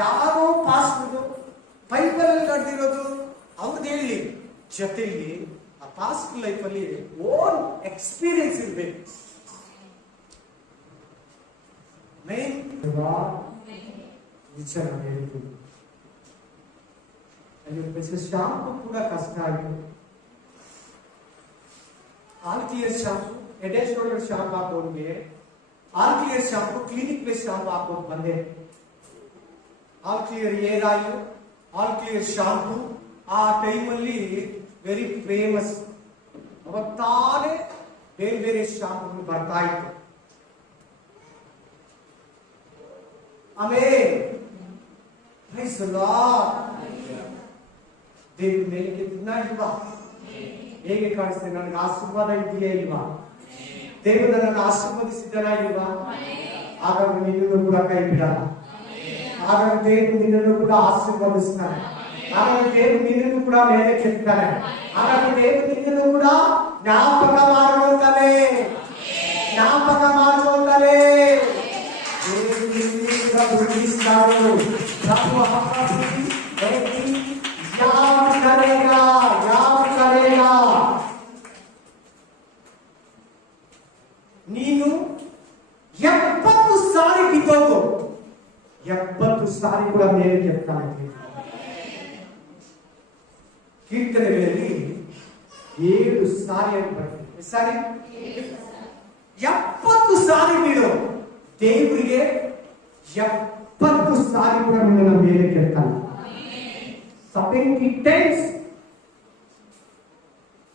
ಯಾರೋ ಪಾಸ್ಟರ್ ಬೈಬಲ್ ಅಲ್ಲಿ ನಡೆದಿರೋದು ಅವ್ರದ್ದು ಹೇಳಿ, ಜೊತೆಯಲ್ಲಿ ಆ ಪಾಸ್ಟರ್ ಲೈಫಲ್ಲಿ ಓನ್ ಎಕ್ಸ್ಪೀರಿಯನ್ಸ್ ಇರ್ಬೇಕು. ಶಾಂಪು ಕೂಡ ಕಷ್ಟ ಆಯಿತು. All clear shampoo, head and shoulder shampoo ಹಾಕೋನ್ಗೆ all clear shampoo, clinic base shampoo ಹಾಕೋದು ಬಂದೆ. All clear hair oil, all clear shampoo ಆ ಟೈಮಲ್ಲಿ ವೆರಿ ಫೇಮಸ್. ಅವತ್ತಾನೆ ಬೇರೆ ಬೇರೆ ಶಾಪಗಳು ಬರ್ತಾ ಇತ್ತು. ಆಮೇಲೆ ದೇವ್ರ ಮೇಲೆ ಕೆತ್ತಿದ್ನ ಇಲ್ವಾ? ಹೇಗೆ ಕಾಣಿಸ್ತೇನೆ? ನನಗೆ ಆಶೀರ್ವಾದ ಇದೆಯೇ ಇಲ್ವಾ? ದೇವರು ನನ್ನನ್ನು ಆಶೀರ್ವದಿಸಿದ್ದನ ಇಲ್ವಾ? ಹಾಗಾಗಿ ನಿನ್ನನ್ನು ಕೂಡ ಕೈ ಬಿಡಲ್ಲ. ಹಾಗಾಗಿ ದೇವರು ನಿನ್ನನ್ನು ಕೂಡ ಆಶೀರ್ವದಿಸ್ತಾನೆ. ಹಾಗಾಗಿ ದೇವರು ನಿನ್ನನ್ನು ಕೂಡ ಮೇಲೆ ಕೆತ್ತಾನೆ. ಹಾಗಾಗಿ ದೇವರು ನಿನ್ನನ್ನು ಕೂಡ ಜ್ಞಾಪಕ ಮಾಡ್ಕೊಳ್ತಾನೆ. ಜ್ಞಾಪಕ ಮಾಡ್ಕೊಳ್ತಾನೆ. ನೀನು 70 ಸಾರಿ ಬಿದ್ದೋಗು, 70 ಸಾರಿ ಕೂಡ ಮೇಲೆ ಕೆತ್ತಾನೆ. ಕೀರ್ತನೆಗಳಲ್ಲಿ 7 ಸಾರಿ ಅಂತ ಬರ್ತದೆ. ಸಾರಿ 70 ಸಾರಿ ಬೀಳು. ದೇವರಿಗೆ 70 ಸಾರಿ ಕೂಡ ನಿನ್ನ ಮೇಲೆ ಕೆತ್ತಾನೆ. 70 times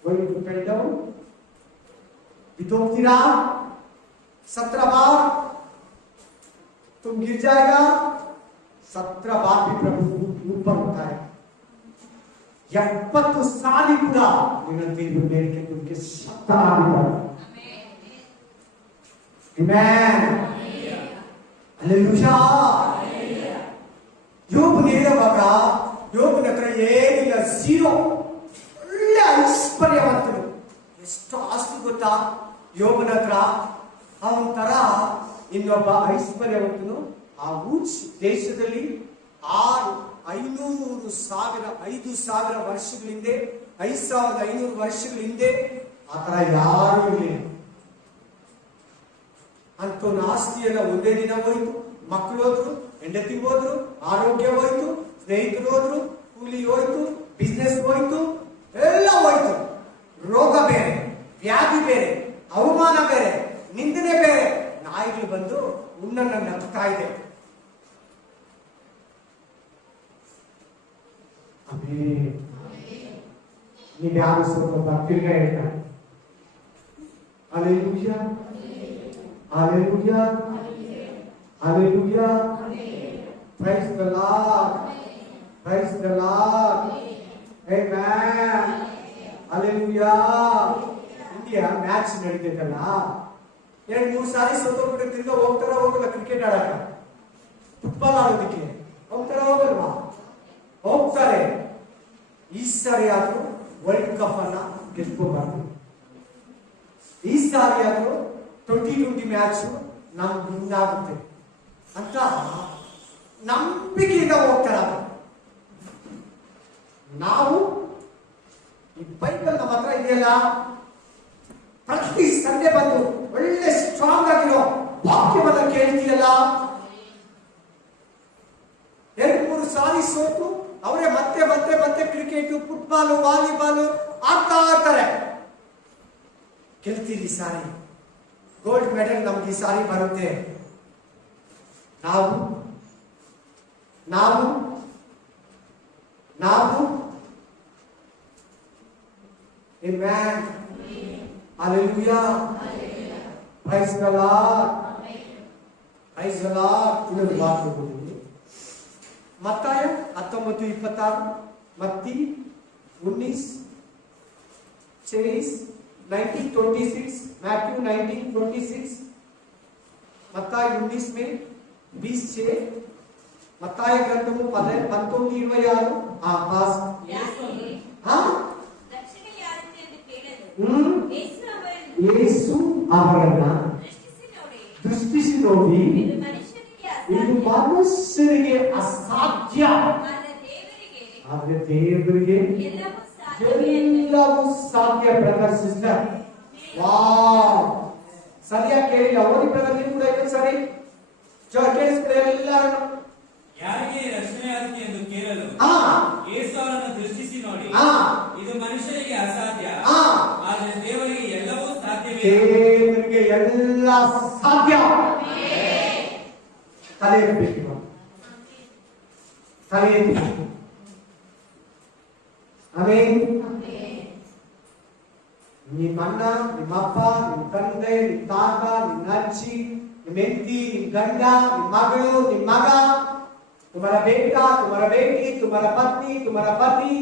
going to fell down. बितोगतीरा 17 बार तुम गिर जाएगा, 17 बार भी प्रभु ऊपर उठा है. 70 साली पूरा निन्न देवर ಮೇಲೆ ಕೆತ್ತುವುದಕ್ಕೆ ಶಕ್ತನಾಗಿದ್ದಾನೆ. ಆಮೆನ್. ಹಲ್ಲೆಲೂಯಾ. ಯೋಬನ ಹೇಳುವಾಗ ಯೋಬನ ಹತ್ರ ಏನಿಲ್ಲ, ಝೀರೋ. ಒಳ್ಳೆ ಐಶ್ವರ್ಯವಂತನು. ಎಷ್ಟು ಆಸ್ತಿ ಗೊತ್ತಾ ಯೋಬನ ಹತ್ರ? ಅವನ ತರ ಇನ್ನೊಬ್ಬ ಐಶ್ವರ್ಯವಂತನು ಆ ಊಚ್ ದೇಶದಲ್ಲಿ 5,000 ವರ್ಷಗಳ ಹಿಂದೆ, 5,500 ವರ್ಷಗಳ ಹಿಂದೆ ಆ ತರ ಯಾರು ಇರಲಿಲ್ಲ. ಅಂತವನ ಆಸ್ತಿ ಎಲ್ಲ ಒಂದೇ ದಿನ ಹೋಯ್ತು. ಮಕ್ಕಳು ಹೋದ್ರು, ಹೆಂಡತಿ ಹೋದ್ರು, ಆರೋಗ್ಯ ಹೋಯ್ತು, ಸ್ನೇಹಿತರು ಹೋದ್ರು, ಕೂಲಿ ಹೋಯ್ತು, ಬಿಸ್ನೆಸ್ ಹೋಯ್ತು, ಎಲ್ಲ ಹೋಯ್ತು. ರೋಗ ಬೇರೆ, ವ್ಯಾಧಿ ಬೇರೆ, ಅವಮಾನ ಬೇರೆ, ನಿಂದನೆ ಬೇರೆ. ನಾಯಿಗಳು ಬಂದು ಉಣ್ಣನ್ನ ನಗ್ತಾ ಇದೆ. ನೀವ್ಯಾರು ಸ್ವಲ್ಪ ತಿರ್ಗಾ ಹೇಳ್ತಾರೆ. Hallelujah, hallelujah, hallelujah. Praise the lord, praise the lord. Amen. Hallelujah. India match ನಡೀತೈತಲ್ಲ, 2-3 ಸಾರಿ ಸೋತೋಗ್ಬಿಟ್ಟು ತಿರ್ಗಾ ಹೋಗ್ತಾರ ಹೋಗಲ್ಲ? ಕ್ರಿಕೆಟ್ ಆಡಕ, ಫುಟ್ಬಾಲ್ ಆಡೋದಕ್ಕೆ ಹೋಗ್ತಾರ ಹೋಗಲ್ವಾ? ಹೋಗ್ತಾರೆ. ಈ ಸಾರಿ ಆದ್ರೂ ವರ್ಲ್ಡ್ ಕಪ್ ಅನ್ನ ಗೆದ್ಕೋಬಾರ್ದು. ಈ ಸಾರಿ ಆದ್ರೂ 2020 ಮ್ಯಾಚ್ ನಮ್ಗೆ ಹಿಂಗಾಗುತ್ತೆ ಅಂತ ನಂಬಿಕೆಯಿಂದ ಹೋಗ್ತಾರ. ನಾವು ಈ ಬೈಬಲ್ ನಮ್ಮ ಹತ್ರ ಇದೆಯಲ್ಲ, ಪ್ರತಿ ಸಂಡೆ ಬಂದು ಒಳ್ಳೆ ಸ್ಟ್ರಾಂಗ್ ಆಗಿರೋ ವಾಕ್ಯವನ್ನ ಕೇಳ್ತೀಯಲ್ಲ. 2-3 ಸಾರಿ ಸೋತು ಅವರೇ ಮತ್ತೆ ಮತ್ತೆ ಮತ್ತೆ ಕ್ರಿಕೆಟ್, ಫುಟ್ಬಾಲ್, ವಾಲಿಬಾಲ್ ಆಡ್ತಾ ಇರ್ತಾರೆ. ಗೆಲ್ತೀರಿ ಸಾರಿ, ಗೋಲ್ಡ್ ಮೆಡಲ್ ನಮ್ಗೆ ಈ ಸಾರಿ ಬರುತ್ತೆ. ನಾವು ನಾವು ನಾವು Amen. Hallelujah. Praise the Lord. Praise the Lord. ಇನ್ನೊಂದು ಮಾತು ಓದಿದ್ದೀನಿ. ಮತ್ತಾಯ 19:26, ಮತ್ತಿ 19 says 19:26, Matthew 19:26, मत्ताई 19 में 20:6, मत्ताई ग्रंथము 19:26. पास ಯೇಸು ಅವರನ್ನ ದೃಷ್ಟಿಸಿ ನೋಡಿ, ಇದು ಮನುಷ್ಯರಿಗೆ ಅಸಾಧ್ಯ, ಆದರೆ ದೇವರಿಗೆ ಎಲ್ಲವೂ ಸಾಧ್ಯ. ಬ್ರದರ್ ಸಿಸ್ಟರ್, ವಾವ್, ಸರಿಯಾಗಿ ಕೇಳಿ. ಅವರಿ ಬ್ರದರ್, ನೀವು ಕೂಡ ಇದು ಸರಿ ಕೇಳಿಸ್ತಾರೆ ಎಲ್ಲರೂ. ಯಾರಿಗೆ ರಕ್ಷಣೆ ಆಗುತ್ತೆ ಎಂದು ಕೇಳಲು ಯೇಸು ಅವರನ್ನು ದೃಷ್ಟಿಸಿ ನೋಡಿ, ಇದು ಮನುಷ್ಯರಿಗೆ ಅಸಾಧ್ಯ, ಆದರೆ ದೇವರಿಗೆ ಎಲ್ಲವೂ ಸಾಧ್ಯವೇ. ದೇವರಿಗೆ ಎಲ್ಲ ಸಾಧ್ಯ. ತಲೆ ಎತ್ತಬೇಕು, ತಲೆ ಎತ್ತಬೇಕು. ಆಮೆನ್. ನಿಮ್ಮ ಅಣ್ಣ, ನಿಮ್ಮ ಅಪ್ಪ, ನಿಮ್ಮ ತಂದೆ, ನಿಮ್ಮ ತಾತ, ನಿಮ್ಮ ಅಜ್ಜಿ, ನಿಮ್ಮ ಹೆಂಡತಿ, ನಿಮ್ಮ ಗಂಡ, ನಿಮ್ಮ ಮಗಳು, ನಿಮ್ಮ ಮಗ, तुम्हारा बेटा, तुम्हारा बेटी, तुम्हारा पत्नी, तुम्हारा पति,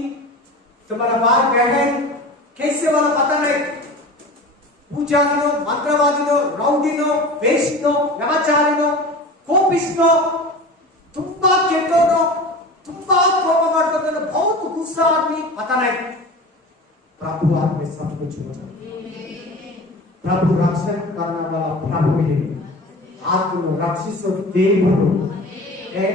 तुम्हारा भाई बहन, कैसे वाला पता नहीं। पूजारिनो, मंत्रवादिनो, रौडिनो, वेश्यनो, व्यभिचारिनो, कोपिष्टो, ತುಂಬಾ ಕೆಟ್ಟೋನು, ತುಂಬಾ ಕೋಪ ಮಾಡ್ತಾನೆ, बहुत गुस्सा आदमी, पता नहीं। प्रभु आप में सब कुछ हो जाए। प्रभु रक्षण करने वाला प्रभु है। ಆತನು ರಕ್ಷಿಸೋ ದೇವರು.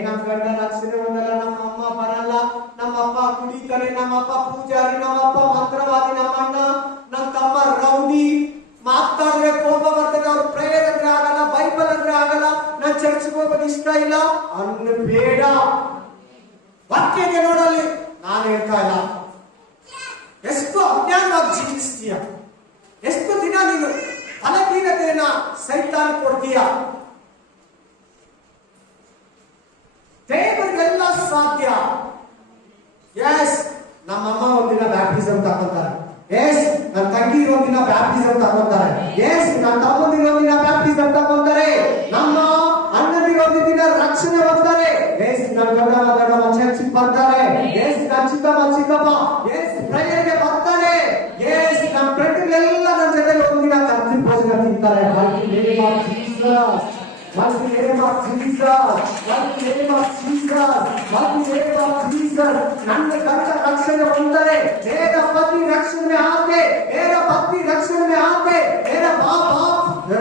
ನಮ್ಮ ಗಂಡ ರಕ್ಷಣೆ ಹೊಂದಲ್ಲ, ನಮ್ಮ ಅಮ್ಮ ಬರಲ್ಲ, ನಮ್ಮ ಅಪ್ಪ ಕುಡಿತಾರೆ, ನಮ್ಮ ಅಪ್ಪ ಪೂಜಾರಿ, ನಮ್ಮ ಅಪ್ಪ ಮಂತ್ರವಾದಿ, ನಮ್ಮ ಅಣ್ಣ, ನಮ್ಮ ತಮ್ಮ ರೌಡಿ, ಮಾತಾಡಿದ್ರೆ ಕೋಪ ಬರ್ತದೆ, ಅವ್ರು ಪ್ರೇಯರ್ ಅಂದ್ರೆ ಆಗಲ್ಲ, ಬೈಬಲ್ ಅಂದ್ರೆ ಆಗಲ್ಲ, ನಾನು ಚರ್ಚ್ಗೆ ಹೋಗೋದು ಇಷ್ಟ ಇಲ್ಲ ಬೇಡ. ವಾಕ್ಯಕ್ಕೆ ನೋಡಲ್ಲಿ ನಾನು ಹೇಳ್ತಾ ಇಲ್ಲ. ಎಷ್ಟು ಅಜ್ಞಾನವಾಗಿ ಜೀವಿಸ್ತೀಯ, ಎಷ್ಟು ದಿನ ನೀನು ಫಲಹೀನತೆಯನ್ನ ಸೈತಾನ ಕೊಡ್ತೀಯ. ದೇವರಿಗೆಲ್ಲ ಸಾಧ್ಯ. ಎಸ್, ನಮ್ಮಮ್ಮ ಒಂದಿನ ಬ್ಯಾಪ್ಟಿಸಮ್ ತಗೊಂತಾರೆ. ಎಸ್, ನನ್ನ ತಂಗಿ ಒಂದಿನ ಬ್ಯಾಪ್ಟಿಸಮ್ ತಗೊಂತಾರೆ. ಎಸ್, ನನ್ನ ತಮ್ಮಂದಿರ ಒಂದಿನ ಬ್ಯಾಪ್ಟಿಸಮ್ ತಗೊಂತಾರೆ. ನಮ್ಮ ಅಣ್ಣದಿರ ಒಂದಿನ ರಕ್ಷಣೆ ಹೊಂದ್ತಾರೆ. ಎಸ್, ನನ್ನ ಗಂಡ ಚರ್ಚಿಗೆ ಬರ್ತಾರೆ. ಎಸ್, ನನ್ನ ಚಿಕ್ಕಮ್ಮ ಚಿಕ್ಕಪ್ಪ ಎಸ್ ಪ್ರೇಯರ್ಗೆ ಬರ್ತಾರೆ. ಎಸ್, ನಮ್ಮ ಫ್ರೆಂಡ್ಗಳೆಲ್ಲ ನನ್ನ ಜೊತೆ ಒಂದಿನ ಕರ್ತಿ ಭೋಜನ ತಿಂತಾರೆ. What's the name of Jesus? What's the name of Jesus? What's the name of Jesus? ನನ್ನ ಗಂಡ ರಕ್ಷಣೆ ಹೊಂದರೆ, मेरा पति रक्षण में आते, मेरा पति रक्षण में आते, मेरा बाप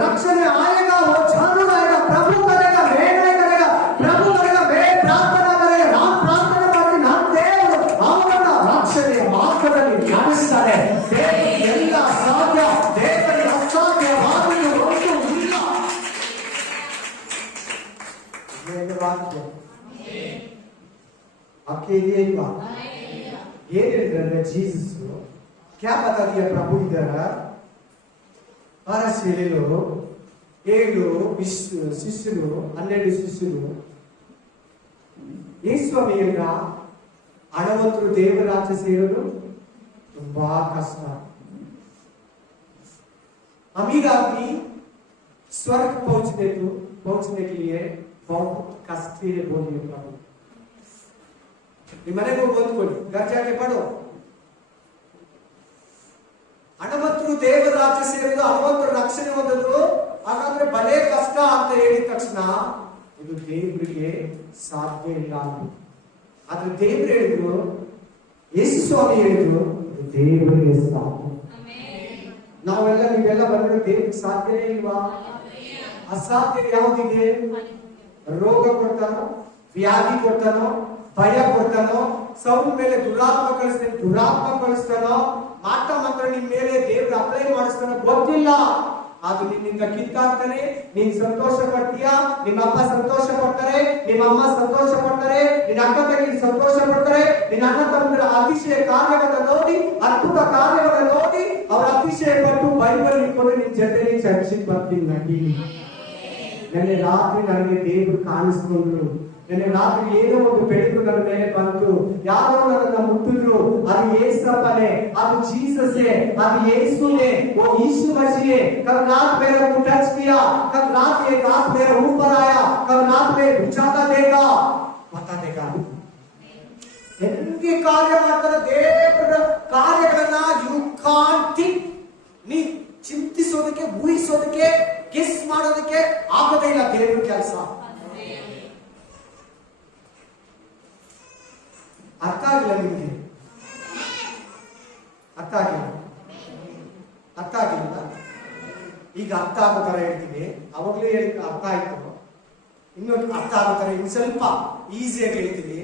रक्षण में आएगा, वो चालू आएगा, प्रभु करेगा, मैं नहीं करेगा, प्रभु करेगा, मैं प्रार्थना करेगा, ನಾನು ಪ್ರಾರ್ಥನೆ ಮಾಡ್ತೀನಿ, ನನ್ನ ದೇವರು ಅವರನ್ನ ರಕ್ಷಣೆಯ ಮಾರ್ಗದಲ್ಲಿ ನಡೆಸ್ತಾರೆ. ದೇವರಿಗೆ ಎಲ್ಲ ಸಾಧ್ಯ, ದೇವರಿಗೆ ಅಸಾಧ್ಯವಾದದ್ದು ಒಂದು ಇಲ್ಲ. ವಾಕ್ಯ आपके लिए ही बात ये ಹೇಳಿದ್ರೆ जीसस क्या बता दिया प्रभु इधर ಪಾರಸೀಲಿಲು 7 ಶಿಷ್ಯರು 12 ಶಿಷ್ಯರು ಯೇಸುವಿನ ಹಣವಂತರು ದೇವರಾಜ್ಯ ಸೇರೋದು ತುಂಬಾ ಕಷ್ಟ. अमीर आदमी स्वर्ग पहुंचने के लिए बहुत कष्ट है बोलिए प्रभु. निम्मने को ಓದ್ಕೊಳ್ಳಿ, घर जाके पढ़ो. ಹಣವಂತರು ದೇವರ ರಾಜ್ಯ ಸೇರಿದ ಹಣವಂತರು ರಕ್ಷಣೆ ಹೊಂದದ್ರು. ಹಾಗಾದ್ರೆ ಬಲೆ ಕಷ್ಟ ಅಂತ ಹೇಳಿದ ತಕ್ಷಣ ಇದು ದೇವರಿಗೆ ಸಾಧ್ಯ ಇಲ್ಲ ಅಂತ. ಆದ್ರೆ ದೇವರು ಹೇಳಿದ್ರು, ಯೇಸು ಸ್ವಾಮಿ ಹೇಳಿದ್ರು, ದೇವರಿಗೆ ಸಾಧ್ಯ. ನಾವೆಲ್ಲ ನೀವೆಲ್ಲ ಬಂದ್ರೆ ದೇವರಿಗೆ ಸಾಧ್ಯನೇ ಇಲ್ವಾ? ಅಸಾಧ್ಯ ಯಾವುದಿದೆ? ರೋಗ ಕೊಡ್ತಾನೋ, ವ್ಯಾಧಿ ಕೊಡ್ತಾನೋ, ಭಯ ಕೊಡ್ತಾನೋ, ಸೌಂಡ್ ಮೇಲೆ ದುರಾತ್ಮ ಕಳಿಸ್ತಾನೋ, ಮಾಟ ಮಾತ್ರ ನಿನ್ ಮೇಲೆ ದೇವ್ರ ಅಪ್ಲೈ ಮಾಡಿಸ್ತಾನೋ ಗೊತ್ತಿಲ್ಲ. ಅದು ನಿನ್ನಿಂದ ಕಿತ್ತಾಗ್ತಾನೆ. ನೀನ್ ಸಂತೋಷ ಪಡ್ತೀಯಾ, ನಿಮ್ಮ ಅಪ್ಪ ಸಂತೋಷ ಪಡ್ತಾರೆ, ನಿಮ್ಮ ಅಮ್ಮ ಸಂತೋಷ ಪಡ್ತಾರೆ, ನಿನ್ನ ಅಕ್ಕ ತಂಗಿ ಸಂತೋಷ ಪಡ್ತಾರೆ. ನಿನ್ನ ಅಣ್ಣ ತಮ್ಮರ ಅತಿಶಯ ಕಾರ್ಯವನ್ನು ನೋಡಿ, ಅದ್ಭುತ ಕಾರ್ಯವನ್ನು ನೋಡಿ ಅವರ ಅತಿಶಯ ಪಟ್ಟು ಬೈಬಲ್ ಇಟ್ಕೊಂಡು ನಿನ್ ಜೊತೆ ಚರ್ಚಿಗೆ ಬರ್ತೀನಿ. ನೆನ್ನೆ ರಾತ್ರಿ ನನಗೆ ದೇವರು ಕಾಣಿಸ್ಕೊಂಡ್ರು. ನೆನ್ನೆ ರಾತ್ರಿ ಏನೋ ಒಂದು ಬೆಳಕು ನನ್ನ ಮೇಲೆ ಬಂತು. ಯಾರೋ ನನ್ನನ್ನು ಮುಟ್ಟಿದ್ರು. ಅದು ಏಸಪ್ಪನೇ, ಅದು जीसस है, ಅದು ಯೇಸುನೇ, वो यीशु मसीह है. कल रात मेरे को टच किया, कल रात एक रात मेरे ऊपर आया, कल रात में बुझाता देगा, बता देगा. ಹೆಂಗೆ ಕಾರ್ಯ ಮಾಡ್ತಾರೆ ದೇವರ ಕಾರ್ಯಗಳನ್ನ ಯು ಕಾಂಟ್ ಥಿಂಕ್. ನೀ ಚಿಂತಿಸೋದಕ್ಕೆ, ಊಹಿಸೋದಕ್ಕೆ, ಗೆಸ್ ಮಾಡೋದಕ್ಕೆ ಆಗೋದೇ ಇಲ್ಲ ದೇವರ ಕೆಲಸ. ಅರ್ಥ ಆಗಿಲ್ಲ ನಿಮ್ಗೆ? ಅರ್ಥ ಆಗಿಲ್ಲ? ಈಗ ಅರ್ಥ ಆಗೋ ತರ ಹೇಳ್ತೀನಿ. ಅವಾಗಲೇ ಹೇಳಿದ ಅರ್ಥ ಆಯ್ತು. ಇನ್ನೊಂದು ಅರ್ಥ ಆಗೋ ತರ ಇನ್ನು ಸ್ವಲ್ಪ ಈಸಿಯಾಗಿ ಹೇಳ್ತೀನಿ.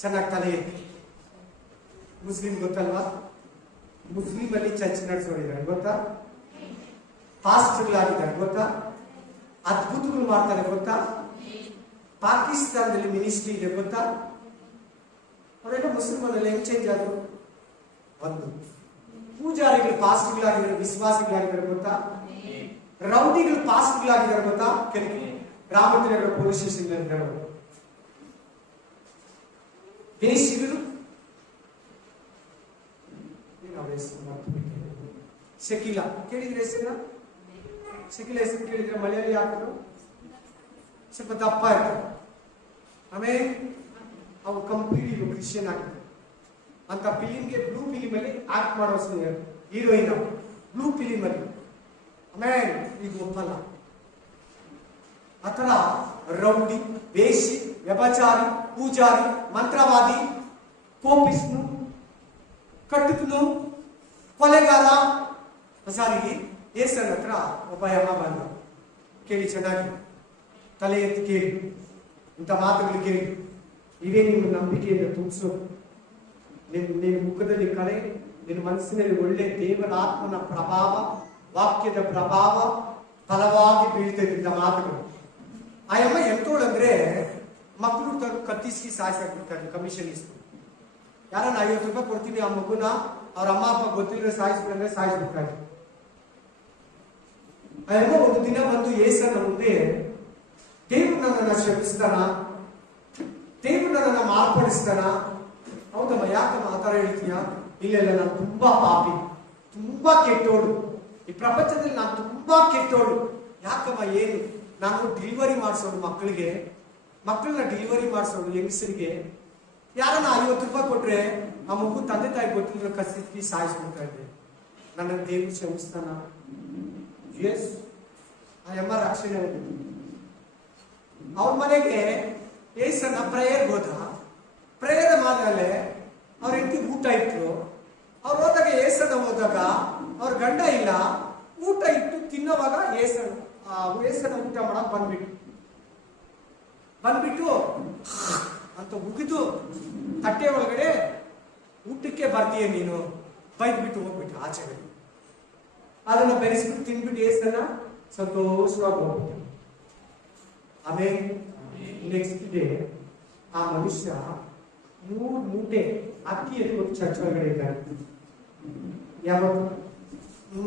ಚೆನ್ನಾಗಿ ತಲೆ ಎತ್ತಿ. ಮುಸ್ಲಿಂ ಗೊತ್ತಲ್ವಾ? ಮುಸ್ಲಿಂ ಅಲ್ಲಿ ಚರ್ಚ್ ನಡೆಸೋರಿದ್ದಾರೆ ಗೊತ್ತಾ? ಪಾಸ್ಟರ್ಗಳಾಗಿದ್ದಾರೆ ಗೊತ್ತಾ? ಅದ್ಭುತಗಳು ಮಾಡ್ತಾರೆ ಗೊತ್ತಾ? ಪಾಕಿಸ್ತಾನದಲ್ಲಿ ಮಿನಿಸ್ಟ್ರಿ ಇದೆ ಗೊತ್ತಾ? ಅವರೆಲ್ಲ ಮುಸ್ಲಿಮರೆಲ್ಲ ಹೆಂಗ್ ಚೇಂಜ್ ಆದ್ರು? ಒಂದು ಪೂಜಾರಿಗಳು ಪಾಸ್ಟರ್ಗಳಾಗಿದ್ದಾರೆ, ವಿಶ್ವಾಸಿಗಳಾಗಿದ್ದಾರೆ ಗೊತ್ತಾ? ರೌಡಿಗಳು ಪಾಸ್ಟರ್ಗಳಾಗಿದ್ದಾರೆ ಗೊತ್ತಾ? ಕೆಲವು ರಾಮನಗರ ಪೊಲೀಸ್ ಸ್ಟೇಷನ್ ಹೇಳೋದು. ಬೇಸಿಗಳು ಶಕೀಲ ಕೇಳಿದ್ರೆ ಹೆಸರು? ಶಕೀಲ ಹೆಸರು ಕೇಳಿದ್ರೆ ಮಳೆಯಲ್ಲಿ ಹಾಕಿದ್ರು ಸ್ವಲ್ಪ ದಪ್ಪ ಇರ್ತದೆ. ಆಮೇಲೆ ಅವು ಕಂಪ್ಲೀಟ್ ಈಗ ಕ್ರಿಶ್ಚಿಯನ್ ಆಗಿದ್ರು ಅಂತ ಫಿಲಿಮ್ಗೆ ಬ್ಲೂ ಫಿಲಿಮ್ ಅಲ್ಲಿ ಆಕ್ಟ್ ಮಾಡೋ ಹೀರೋಯಿನ್ ಬ್ಲೂ ಫಿಲಿಮ್ ಅಲ್ಲಿ. ಆಮೇಲೆ ಈಗ ಒಪ್ಪಲ್ಲ. ಆತರ ರೌಡಿ, ವೇಷಿ, ವ್ಯಭಚಾರಿ, ಪೂಜಾರಿ, ಮಂತ್ರವಾದಿ, ಕೋಪಿಸ್ನು, ಕಟುಕನು, ಕೊಲೆಗಾರ. ಸಾರಿ ಏಸನ್ ಹತ್ರ ಒಬ್ಬ ಯಮ ಬಂದ. ಕೇಳಿ ಚೆನ್ನಾಗಿ, ತಲೆ ಎತ್ತಿ ಕೇಳಿ, ಇಂಥ ಮಾತುಗಳು ಕೇಳಿ. ಇವೇ ನಿಮ್ಮ ನಂಬಿಕೆಯಿಂದ ತುಂಬಿಸೋದು. ನಿನ್ನ ಮುಖದಲ್ಲಿ ಕಳೆ, ನಿನ್ನ ಮನಸ್ಸಿನಲ್ಲಿ ಒಳ್ಳೆ ದೇವರ ಆತ್ಮನ ಪ್ರಭಾವ, ವಾಕ್ಯದ ಪ್ರಭಾವ ಫಲವಾಗಿ ಬೀಳ್ತಿದ್ದ ಮಾತುಗಳು. ಆ ಯಮ್ಮ ಎಂತೋಳಂದ್ರೆ ಮಕ್ಕಳು ಕತ್ತಿಸಿ ಸಾಯಿಸಾಕ್ಬಿಡ್ತಾರೆ. ಕಮಿಷನ್ ಇಸ್ತು ಯಾರನ್ನ 50 ರೂಪಾಯಿ ಕೊಡ್ತೀನಿ, ಆ ಮಗುನ ಅವ್ರ ಅಮ್ಮ ಅಪ್ಪ ಗೊತ್ತಿಲ್ಲದೆ ಸಾಯಿಸ್ಬಿಟ್ರೆ ಸಾಯಿಸ್ಬಿಡ್ತಾರೆ. ಆ ಯಮ್ಮ ಒಂದು ದಿನ ಬಂದು ಏಸನ ಮುಂದೆ, ದೇವ್ರು ನನ್ನನ್ನು ಶ್ರಮಿಸ್ತಾನ, ದೇವ್ರು ನನ್ನನ್ನು ಮಾರ್ಪಡಿಸ್ತಾನ. ಹೌದಮ್ಮ, ಯಾಕಮ್ಮ ಆ ಥರ ಹೇಳ್ತೀಯ? ಇಲ್ಲ, ನಾನು ತುಂಬಾ ಪಾಪಿ, ತುಂಬಾ ಕೆಟ್ಟೋಳು, ಈ ಪ್ರಪಂಚದಲ್ಲಿ ನಾನು ತುಂಬಾ ಕೆಟ್ಟೋಳು. ಯಾಕಮ್ಮ, ಏನು? ನಾನು ಡೆಲಿವರಿ ಮಾಡಿಸೋಳು, ಮಕ್ಕಳನ್ನ ಡೆಲಿವರಿ ಮಾಡಿಸೋಳು, ಹೆಂಗಸರಿಗೆ. ಯಾರನ್ನ 50 ರೂಪಾಯಿ ಕೊಟ್ರೆ ಆ ಮಗು ತಂದೆ ತಾಯಿ ಗೊತ್ತಿಲ್ಲ ಕಸಿದ್ವಿ ಸಾಯಿಸ್ಬಿಡ್ತಾ ಇದ್ದೆ. ನನ್ನ ದೇವ್ರು ಕ್ಷಮಿಸ್ತಾನ? ಎಸ್. ಆ ಯಮ್ಮ ರಕ್ಷಣೆ ಹೋಗಿದ್ದು. ಅವ್ರ ಮನೆಗೆ ಏಸನ್ನ ಪ್ರೇಯರ್ ಹೋದ. ಪ್ರೇಯರ್ ಮಾಡಿದ್ರೆ ಅವ್ರ ಹೆಂಡತಿ ಊಟ ಇಟ್ರು. ಅವ್ರು ಹೋದಾಗ ಏಸನ್ನ ಹೋದಾಗ ಅವ್ರ ಗಂಡ ಇಲ್ಲ. ಊಟ ಇಟ್ಟು ತಿನ್ನೋವಾಗ ಏಸನ್ನ ಊಟ ಮಾಡಕ್ ಬಂದ್ಬಿಟ್ಟು ಅಂತ ಉಗಿದು ತಟ್ಟೆ ಒಳಗಡೆ ಊಟಕ್ಕೆ ಬರ್ತೀಯ ನೀನು ಬೈದ್ಬಿಟ್ಟು ಹೋಗ್ಬಿಟ್ಟು ಆಚೆಗೆ. ಅದನ್ನ ಬೆರೆಸ್ಬಿಟ್ಟು ತಿನ್ಬಿಟ್ಟು ಏಸನ್ನ ಸಂತೋಷವಾಗಿ ಹೋಗ್ಬಿಟ್ಟು. ಆಮೇಲೆ ನೆಕ್ಸ್ಟ್ ಡೇ ಆ ಮನುಷ್ಯ 3 ಮೂಟೆ ಅಕ್ಕಿ ಎತ್ಕೊಂಡು ಚರ್ಚ್ ಒಳಗಡೆ ಇದ್ದಾರೆ. ಯಾವತ್ತು?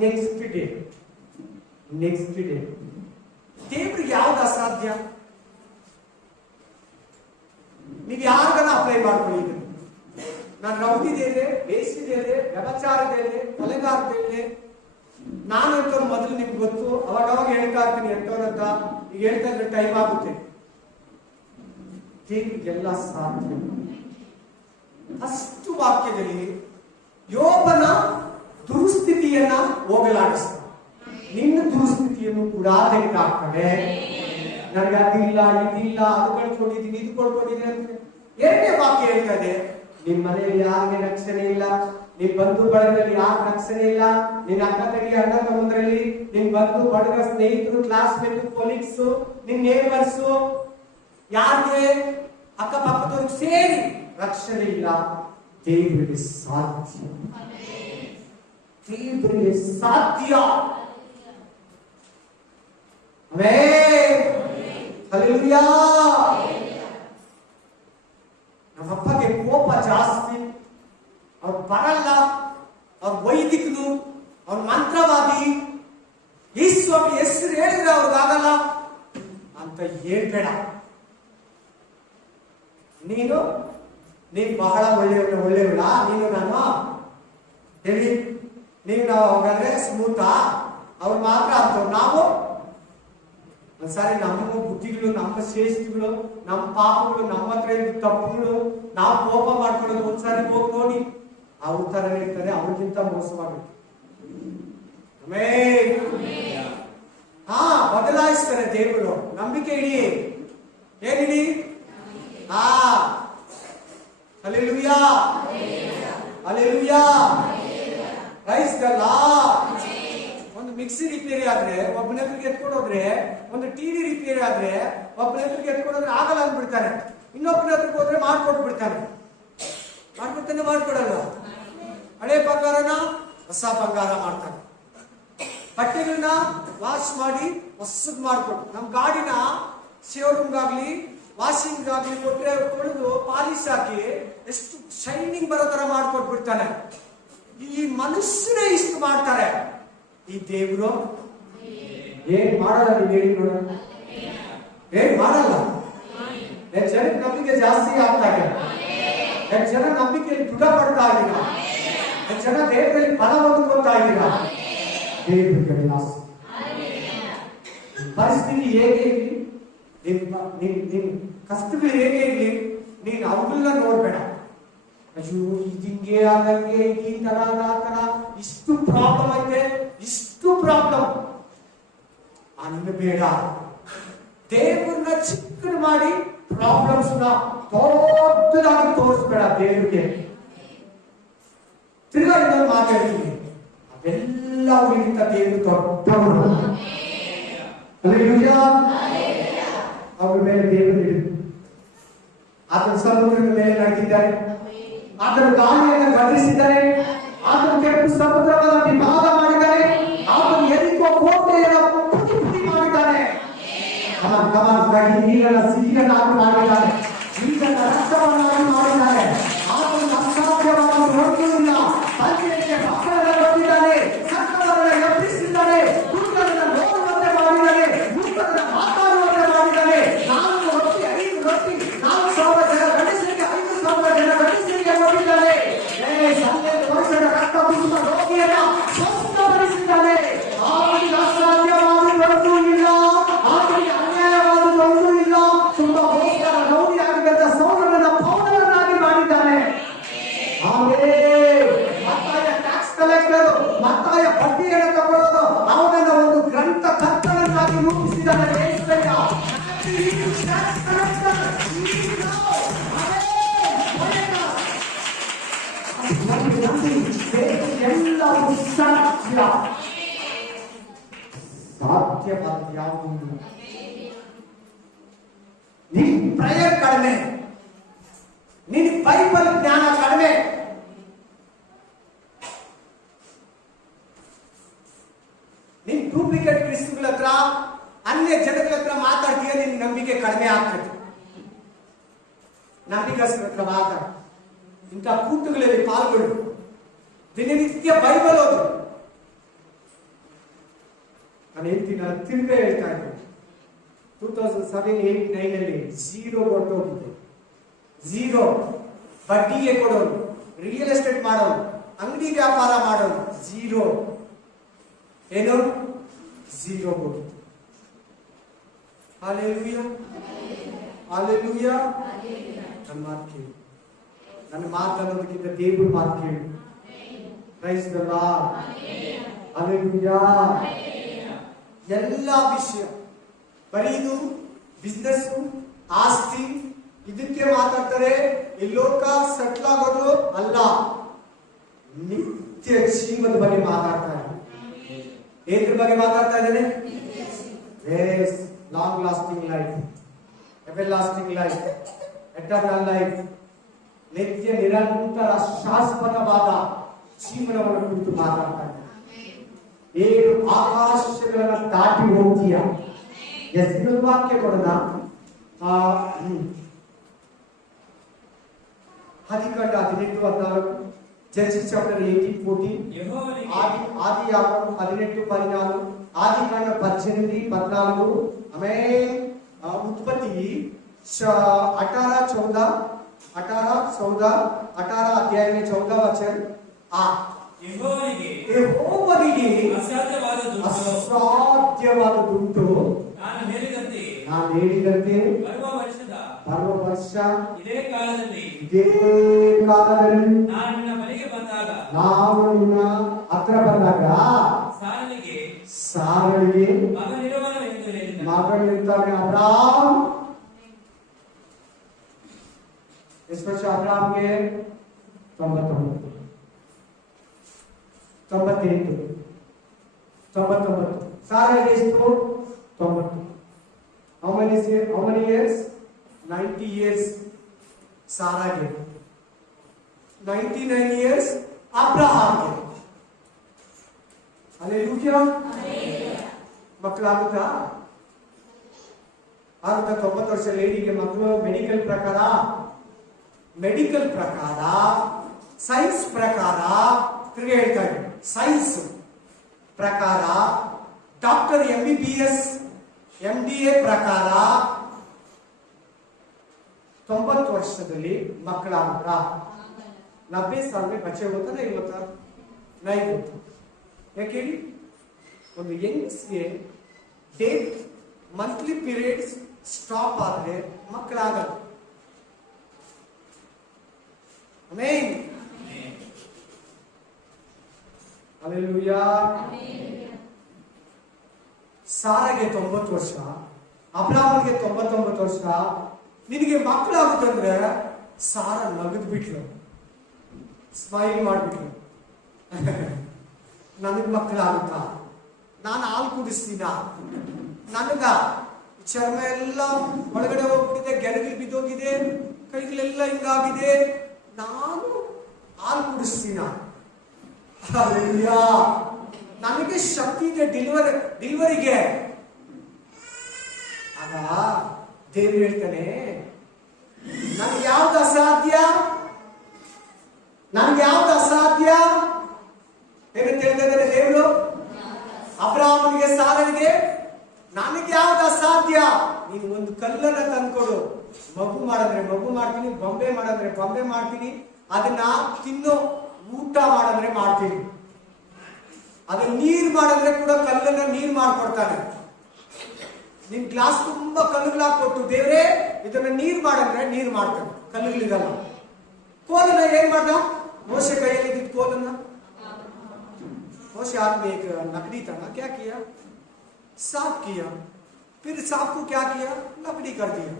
ನೆಕ್ಸ್ಟ್ ಡೇ ದೇವ್ರಿಗೆ ಯಾವ್ದು ಅಸಾಧ್ಯ? ನೀವು ಯಾರಿಗನ ಅಪ್ಲೈ ಮಾಡ್ಕೊಳ್ಳಿ. ನಾನು ರೌದಿದೆ, ಬೇಸಿದೆ, ವ್ಯಭಚಾರದೆ, ಕೊಲೆಗಾರದೆ. ನಾನು ಎಂತವ್ರು ಮೊದಲು ನಿಮ್ಗೆ ಗೊತ್ತು. ಅವಾಗ ಹೇಳ್ತಾ ಇರ್ತೀನಿ ಎಂತವ್ರಂತ. ಈಗ ಹೇಳ್ತಾ ಇದ್ರೆ ಟೈಮ್ ಆಗುತ್ತೆ. ದೇವ್ರಿಗೆಲ್ಲ ಸಾಧ್ಯ. ಅಷ್ಟು ವಾಕ್ಯದಲ್ಲಿ ಯೋಬನ ದುರುಸ್ಥಿತಿಯನ್ನ ಹೋಗಲಾಡಿಸ್ತಾನೆ. ನಿನ್ನ ದುರುಸ್ಥಿತಿಯನ್ನು ಕೂಡ ತೆಗೆದಾಕ್ತಾನೆ. ನನಗೆ ಅದಿಲ್ಲ, ಇದಿಲ್ಲ, ಅದು ಕಳ್ಕೊಂಡಿದ್ದೀನಿ, ಇದು ಕೊಡ್ಕೊಂಡಿದ್ದೀನಿ ಅಂತ. ಎರಡನೇ ವಾಕ್ಯ ಹೇಳ್ತದೆ, ನಿಮ್ ಮನೆಯಲ್ಲಿ ಯಾರಿಗೆ ರಕ್ಷಣೆ ಇಲ್ಲ, ನಿಮ್ ಬಂಧು ಬಳಗದಲ್ಲಿ ಯಾರು ರಕ್ಷಣೆ ಇಲ್ಲ, ನಿನ್ನ ಅಕ್ಕ ತಂಗಿ ಅಣ್ಣ ತಮ್ಮಂದ್ರಲ್ಲಿ, ನಿನ್ ಬಂಧು ಬಳಗ, ಸ್ನೇಹಿತರು, ಕ್ಲಾಸ್ಮೇಟ್, ಕೊಲೀಗ್ಸ್, ನಿನ್ ನೇಬರ್ಸ್, ಯಾರಿಗೆ ಅಕ್ಕಪಕ್ಕದವ್ರಿಗೆ ಸೇರಿ ರಕ್ಷಣೆ ಇಲ್ಲ. ದೇವರಿಗೆ ಸಾಧ್ಯ. ದೇವರಿಗೆ ಸಾಧ್ಯ. ಹಲ್ಲೆಲೂಯಾ. ನಮ್ಮಪ್ಪಗೆ ಕೋಪ ಜಾಸ್ತಿ. ಅವ್ರು ಬರಲ್ಲ, ಅವ್ರ ವೈದಿಕನು, ಅವ್ರ ಮಂತ್ರವಾದಿ, ಈಶ್ವರ ಹೆಸರು ಹೇಳಿದ್ರೆ ಅವ್ರಿಗಾಗಲ್ಲ ಅಂತ ಹೇಳ್ಬೇಡ. ನೀನು ಬಹಳ ಒಳ್ಳೆಯವಳ. ನಾನು ಹೇಳಿ, ನಾವು ಹೋಗಾದ್ರೆ ಸ್ಮೂತಾ? ಅವ್ರು ಮಾತ್ರ ಅಂತವ್ರು. ನಾವು ಒಂದ್ಸಾರಿ ನಮ್ಮ ಬುದ್ಧಿಗಳು, ನಮ್ಮ ಶ್ರೇಷ್ಠಗಳು, ನಮ್ಮ ಪಾಪಗಳು, ನಮ್ಮ ಹತ್ರ ಇದ್ದ ತಪ್ಪುಗಳು, ನಾವು ಕೋಪ ಮಾಡ್ಕೊಳ್ಳೋದು ಒಂದ್ಸಾರಿ ಹೋಗಿ ನೋಡಿ. ಅವ್ರ ತರ ಇರ್ತಾರೆ, ಅವ್ರಿಗಿಂತ ಮೋಸವಾಗುತ್ತೆ. ಬದಲಾಯಿಸ್ತಾರೆ ದೇವರು. ನಂಬಿಕೆ ಇಡಿ. ಏನಿಡಿ? Hallelujah, hallelujah, praise the lord. ಒಂದು ಮಿಕ್ಸಿ ರಿಪೇರಿ ಆದ್ರೆ ಒಬ್ಬನ ಎದುರಿಗೆ ಎತ್ಕೊಂಡೋದ್ರೆ, ಒಂದು ಟಿವಿ ರಿಪೇರಿ ಆದ್ರೆ ಒಬ್ಬನ ಎದುರಿಗೆ ಎತ್ಕೊಂಡೋದ್ರೆ ಆಗಲ್ಲ ಅಂದ್ಬಿಡ್ತಾನೆ. ಇನ್ನೊಬ್ಬನ ಎದುರಿಗೆ ಹೋದ್ರೆ ಮಾಡ್ಕೊಟ್ಬಿಡ್ತಾನೆ. ಮಾಡ್ಕೊಡಲ್ಲ. ಹಳೆ ಬಂಗಾರನ ಹೊಸ ಬಂಗಾರ ಮಾಡ್ತಾನೆ. ಬಟ್ಟೆಗಳನ್ನ ವಾಶ್ ಮಾಡಿ ಹೊಸದ್ ಮಾಡ್ಕೊಟ್ಟು, ನಮ್ ಗಾಡಿನ ಶೋರೂಮ್ಗಾಗ್ಲಿ ವಾಷಿಂಗ್ ಆಗ್ಲಿ ಕೊಟ್ರೆ ತೊಳೆದು ಪಾಲಿಶ್ ಹಾಕಿ ಎಷ್ಟು ಶೈನಿಂಗ್ ಬರೋ ತರ ಮಾಡ್ಕೊಟ್ಬಿಡ್ತಾನೆ. ಈ ಮನುಷ್ಯರೇ ಇಷ್ಟು ಮಾಡ್ತಾರೆ. ಈ ದೇವರು ಏನ್ ಮಾಡಲ್ಲ. ನೀವು ಹೇಳಿ ನೋಡೋಣ, ಏನ್ ಮಾಡಲ್ಲ. ಎಷ್ಟು ಜನ ನಂಬಿಕೆ ಜಾಸ್ತಿ ಆಗ್ತಾ ಇದೆ, ಎಷ್ಟು ಜನ ನಂಬಿಕೆಯಲ್ಲಿ ದೃಢ ಪಡ್ತಾ ಇದ್ದೀರಾ, ಎಷ್ಟು ಜನ ದೇವರಲ್ಲಿ ಫಲ ಹೊಂದ್ಕೊತಾ ಇದ್ದೀರಾ, ದೇವರಿಗೆ ವಿಲಾಸ. ಪರಿಸ್ಥಿತಿ ಹೇಗೆ ಇರಲಿ, ನಿನ್ ಕಷ್ಟಗಳು ಹೇಗೆ ಇರಲಿ, ನೀನು ಅವುಗಳನ್ನ ನೋಡ್ಬೇಡ. ಅಯ್ಯೋ ಹಿಂಗೆ ಆಗಂಗೆ ಈ ತರ ಆ ತರ ಇಷ್ಟು ಪ್ರಾಬ್ಲಮ್ ಐತೆ, ಇಷ್ಟು ಪ್ರಾಬ್ಲಮ್ ಅನ್ಬೇಡ. ದೇವ್ರನ್ನ ಚಿಕ್ಕದು ಮಾಡಿ ಪ್ರಾಬ್ಲಮ್ಸ್ ನ ದೊಡ್ಡದಾಗಿ ತೋರಿಸ್ಬೇಡ ದೇವ್ರಿಗೆ. ತಿರ್ಗಾ ಇನ್ನೊಂದು ಮಾತಾಡ್ತೀನಿ, ಅವೆಲ್ಲ ಅವರಿಗಿಂತ ದೇವರು ದೊಡ್ಡವರು. ಅವ್ರ ಮೇಲೆ ದೇವರು ಹಿಡಿದು ಆತನ ಸಮುದ್ರದ ಮೇಲೆ ನಡೆದಿದ್ದಾರೆ, ಆತನ ಗಾಳಿಯನ್ನು ಗಮನಿಸಿದ್ದಾರೆ, ಆತನ ಕೆಂಪು ಸಮುದ್ರವನ್ನು ವಿಭಾಗ ಮಾಡಿದ್ದಾರೆ, ಆತನ ಎರಿಕೋ ಕೋಟೆಯನ್ನು ಪುಡಿ ಪುಡಿ ಮಾಡಿದ್ದಾರೆ. ನೀರನ್ನ ಸಿಹಿಯನ್ನಾಗಿ ಮಾಡಿದ್ದಾರೆ, ನೀರನ್ನ ರಕ್ತವನ್ನಾಗಿ ಮಾಡಿದ್ದಾರೆ. ಆತನ ಅಸಾಧ್ಯವಾಗಿ ನೋಡುವುದಿಲ್ಲ. ತಂದೆಗೆ ಮಕ್ಕಳನ್ನ ಬಂದಿದ್ದಾರೆ, ಸತ್ತವರನ್ನ ಎಬ್ಬಿಸಿದ್ದಾರೆ, ಕುರುಡರನ್ನ ನೋಡುವಂತೆ ಮಾಡಿದ್ದಾರೆ, ಮೂಕರನ್ನ ಮಾತಾಡುವಂತೆ ಮಾಡಿದ್ದಾರೆ. 4 ರೊಟ್ಟಿ 5 ರೊಟ್ಟಿ 4,000 ಜನ ಗಂಡಸರಿಗೆ 5,000 ಜನ ಗಂಡಸರಿಗೆ ಕೊಟ್ಟಿದ್ದಾರೆ. 12 ವರ್ಷದ ರಕ್ತ ಕುಸುಮ ರೋಗಿಯನ್ನ ಸ್ವಸ್ಥಪಡಿಸಿದ್ದಾರೆ. ಅವರಿಗೆ ಅಸಾಧ್ಯವಾದುದು ಇಲ್ಲ, ಅವರಿಗೆ ಅನ್ಯಾಯವಾದುದು ಇಲ್ಲ. ತುಂಬಾ ಭೋಸ್ಕರ ರೌಡಿ ಆಗಿದ್ದ ಸೌಲಭ್ಯನ ಪೌರವನ್ನಾಗಿ ಮಾಡಿದ್ದಾನೆ. ಮತ್ತಾಯ ಟ್ಯಾಕ್ಸ್ ಕಲೆಕ್ಟರ್, ಮತ್ತಾಯ ಬಡ್ಡಿಯನ್ನು ತಗೊಳ್ಳೋದು, ಅವನನ್ನ ಒಂದು ಗ್ರಂಥ ಕರ್ತನನ್ನಾಗಿ ರೂಪಿಸಿದ್ದಾನೆ. ಎಲ್ಲವೂ ಸಾಧ್ಯ, ಸಾಧ್ಯವಾದ ಯಾವುದೂ. ನಿನ್ ಪ್ರೇಯರ್ ಕಡಿಮೆ, ನಿನ್ ಬೈಬಲ್ ಜ್ಞಾನ ಕಡಿಮೆ, ನಿನ್ ಡೂಪ್ಲಿಕೇಟ್ ಕ್ರಿಸ್ತುಗಳ ಹತ್ರ ಅನ್ಯ ಜನಗಳ ಹತ್ರ ಮಾತಾಡ್ತೀಯ, ನಿನ್ ನಂಬಿಕೆ ಕಡಿಮೆ ಆಗ್ತದೆ. ನಂಬಿಕಸ್ತರ ಹತ್ರ ಮಾತಾಡ, ಇಂಥ ಕೂಟಗಳಲ್ಲಿ ಪಾಲ್ಗೊಳ್ಳು, ದಿನನಿತ್ಯ ಬೈಬಲ್ ಓದು. ನಾನು ಹೇಳ್ತೀನಿ, ನಾನು ತಿರುಗಿ ಹೇಳ್ತಾ ಇದ್ದೀನಿ, 2007, 8, 9 ಅಲ್ಲಿ 0 ಹೊರಟೋಗಿದೆ. 0 ಬಡ್ಡಿಗೆ ಕೊಡೋನು, ರಿಯಲ್ ಎಸ್ಟೇಟ್ ಮಾಡೋನು, ಅಂಗಡಿ ವ್ಯಾಪಾರ ಮಾಡೋನು, 0 ಏನು 0 ಹೋಗಿ. Hallelujah, hallelujah. ನನ್ನ ಮಾತು ಕೇಳಿ, ನನ್ನ ಮಾತು ಅನ್ನೋದಕ್ಕಿಂತ ದೇವ್ರ ಮಾತು ಕೇಳಿ. Price the lord, hallelujah. ಎಲ್ಲ ವಿಷಯ ಬರೀ ಇದು ಬಿಸ್ನೆಸ್, ಆಸ್ತಿ ಇದಕ್ಕೆ ಮಾತಾಡ್ತಾರೆ. ಈ ಲೋಕ ಸೆಟ್ಲ್ ಆಗೋದು ಅಲ್ಲ, ನಿತ್ಯ ಜೀವದ ಬಗ್ಗೆ ಮಾತಾಡ್ತಾ ಇದ್ದಾರೆ. ಏದ್ರ ಬಗ್ಗೆ ಮಾತಾಡ್ತಾ ಇದ್ದಾರೆ? Long lasting life, ever lasting life, eternal life, ನಿತ್ಯ ನಿರಂತರ ಶಾಶ್ವತವಾದ ಜೀವನವನ್ನು ಕುರಿತು ಮಾತಾಡ್ತಾ ಇದ್ದಾರೆ. 7 ಆಕಾಶಗಳನ್ನ ದಾಟಿ ಹೋಗ್ತೀಯ. ಎಷ್ಟು ವಾಕ್ಯ ಕೊಡೋಣ? ಆದಿಕಾಂಡ 18:14, ಜೆನೆಸಿಸ್ ಚಾಪ್ಟರ್ 18:14, ಆದಿಯಾಗಮ 18:14, ಆದಿಕಾಂಡ 18:14, ಆಮೇಲೆ ಉತ್ಪತ್ತಿ 18:14, 18 अध्याय में 14 वचन. ಯೆಹೋವನಿಗೆ ಅಸಾಧ್ಯವಾದದುಂಟು. ನಾನು ಹೇಳಿದಂತೆ ಬರುವ ವರ್ಷ ಇದೇ ಕಾಲದಲ್ಲಿ ನಾನು ನಿನ್ನ ಹತ್ರ ಬಂದಾಗ ಸಾರಳಿಗೆ ಮಗನಿರ್ತಾನೆ. ಅಬ್ರಾಮ್ ಎಷ್ಟು ವರ್ಷ ಅಬ್ರಾಮ್ಗೆ? 98. ಸಾರಳಿಗೆ ಎಷ್ಟು? 90. How many years? 90 years ಸಾರಾಗೆ, 99 years ಅಬ್ರಹಾಮ್ಗೆ. ಹಲ್ಲೆಲೂಯಾ. ಮಕ್ಕಳಾಗುತ್ತಾ? ಆಗುತ್ತಾ? 90 ವರ್ಷ ಲೇಡಿಗೆ ಮಕ್ಕಳು. ಮೆಡಿಕಲ್ ಪ್ರಕಾರ ಸೈನ್ಸ್ ಪ್ರಕಾರ ತಿರುಗಿ ಹೇಳ್ತಾ ಇದ್ದೀನಿ, ಸೈನ್ಸ್ ಪ್ರಕಾರ ಡಾಕ್ಟರ್ MBBS MDA ಪ್ರಕಾರ 90 ವರ್ಷದಲ್ಲಿ ಮಕ್ಕಳಾಗುತ್ತಾ? 90 साल में बच्चे होता नहीं होता? नहीं होता. ಯಾಕೆ ಹೇಳಿ? ಒಂದು ಹೆಂಗಸ್ಗೆ ಡೇಟ್ ಮಂತ್ಲಿ ಪೀರಿಯಡ್ಸ್ ಸ್ಟಾಪ್ ಆದ್ರೆ ಮಕ್ಕಳಾಗಲ್ಲ. ಆಮೆನ್. ಹಲ್ಲೆಲೂಯಾ. ಸಾರಾಗೆ 90 ವರ್ಷ, ಅಬ್ರಾಹ್ಮನಿಗೆ 99 ವರ್ಷ. ನಿನಗೆ ಮಕ್ಕಳಾಗುತ್ತಂದ್ರೆ ಸಾರ ನಗದ್ ಬಿಟ್ಲು, ಸ್ಮೈಲ್ ಮಾಡ್ಬಿಟ್ಲು. ನನಗ್ ಮಕ್ಕಳಾಗುತ್ತಾ? ನಾನು ಹಾಲು ಕುಡಿಸ್ತೀನ? ನನಗ ಚರ್ಮ ಎಲ್ಲ ಒಳಗಡೆ ಹೋಗ್ಬಿಟ್ಟಿದೆ, ಗೆರಗಿಲ್ ಬಿದ್ದೋಗಿದೆ, ಕೈಗಳೆಲ್ಲ ಹಿಂಗಾಗಿದೆ, ನಾನು ಹಾಲು ಕುಡಿಸ್ತೀನ? ನನಗೆ ಶಕ್ತಿ ಇದೆ ಡೆಲಿವರಿಗೆ. ಆಗ ದೇವ್ರು ಹೇಳ್ತಾನೆ, ನನಗೆ ಯಾವ್ದು ಅಸಾಧ್ಯ? ನನಗೆ ಯಾವ್ದು ಅಸಾಧ್ಯ? ಏನಂತ ಹೇಳ್ತಾ ಇದ್ದಾರೆ ದೇವರು? ಅಬ್ರಾಹ್ಮನಿಗೆ, ಸಾರನಿಗೆ, ನನಗೆ ಯಾವ್ದು ಅಸಾಧ್ಯ? ನೀನು ಒಂದು ಕಲ್ಲನ್ನ ತಂದ್ಕೊಡು, ಮಗು ಮಾಡಿದ್ರೆ ಮಗು ಮಾಡ್ತೀನಿ, ಬೊಂಬೆ ಮಾಡಿದ್ರೆ ಬೊಂಬೆ ಮಾಡ್ತೀನಿ, ಅದನ್ನ ತಿನ್ನೋ ಊಟ ಮಾಡಿದ್ರೆ ಮಾಡ್ತೀನಿ, ಅದನ್ನ ನೀರ್ ಮಾಡಿದ್ರೆ ಕೂಡ ಕಲ್ಲನ್ನ ನೀರ್ ಮಾಡ್ಕೊಡ್ತಾನೆ. ನಿನ್ ಗ್ಲಾಸ್ ತುಂಬಾ ಕಲ್ಲುಗಳಾಕೊಟ್ಟು, ದೇವ್ರೆ ಇದನ್ನ ನೀರ್ ಮಾಡಂದ್ರೆ ನೀರ್ ಮಾಡ್ತಾನೆ, ಕಲ್ಲುಗಳಿರಲ್ಲ. ಕೋಲನ್ನ ಏನ್ ಮಾಡ್ದ? ಮೋಶೆ ಕೈಯಲ್ಲಿ ಇದ್ದಿದ್ದ ಕೋಲನ್ನ मोशे हाथ में एक लकड़ी था ना, क्या किया? साफ किया, फिर सांप को क्या किया? लकड़ी कर दिया.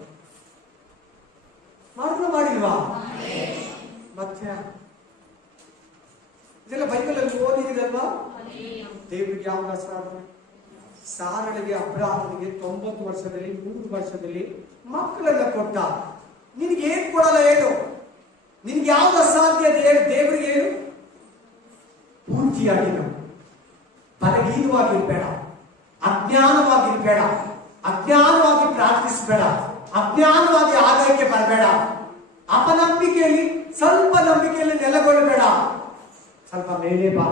ಮಾಡಿದ್ರು ಮಾಡಿಲ್ವಾ? ಮತ್ತೆ ಇದೆಲ್ಲ ಬೈಬಲ್ ಅಲ್ಲಿ ಓದಿದಿರಲ್ವಾ? ದೇವರಿಗೆ ಯಾವ ಸಾಧನೆ? ಸಾರಳಿಗೆ, ಅಬ್ರಾಹ್ಮನಿಗೆ 90 ವರ್ಷದಲ್ಲಿ 100 ವರ್ಷದಲ್ಲಿ ಮಕ್ಕಳೆಲ್ಲ ಕೊಟ್ಟ. ನಿನಗೆ ಏನ್ ಕೊಡಲ್ಲ ಹೇಳು? ನಿನ್ಗೆ ಯಾವ್ದು ಅಸಾಧ್ಯ ಹೇಳು? ದೇವರಿಗೆ ಹೇಳು. ಪೂರ್ತಿಯಾಗಿ ನಾವು ಬಲಹೀನವಾಗಿರ್ಬೇಡ, ಅಜ್ಞಾನವಾಗಿರ್ಬೇಡ, ಅಜ್ಞಾನವಾಗಿ ಪ್ರಾರ್ಥಿಸಬೇಡ, ಅಜ್ಞಾನವಾಗಿ ಆದಾಯಕ್ಕೆ ಬರಬೇಡ, ಅಪನಂಬಿಕೆಯಲ್ಲಿ, ಸ್ವಲ್ಪ ನಂಬಿಕೆಯಲ್ಲಿ ನೆಲೆಗೊಳ್ಳಬೇಡ. ಸ್ವಲ್ಪ ಮೇಲೆ ಬಾ,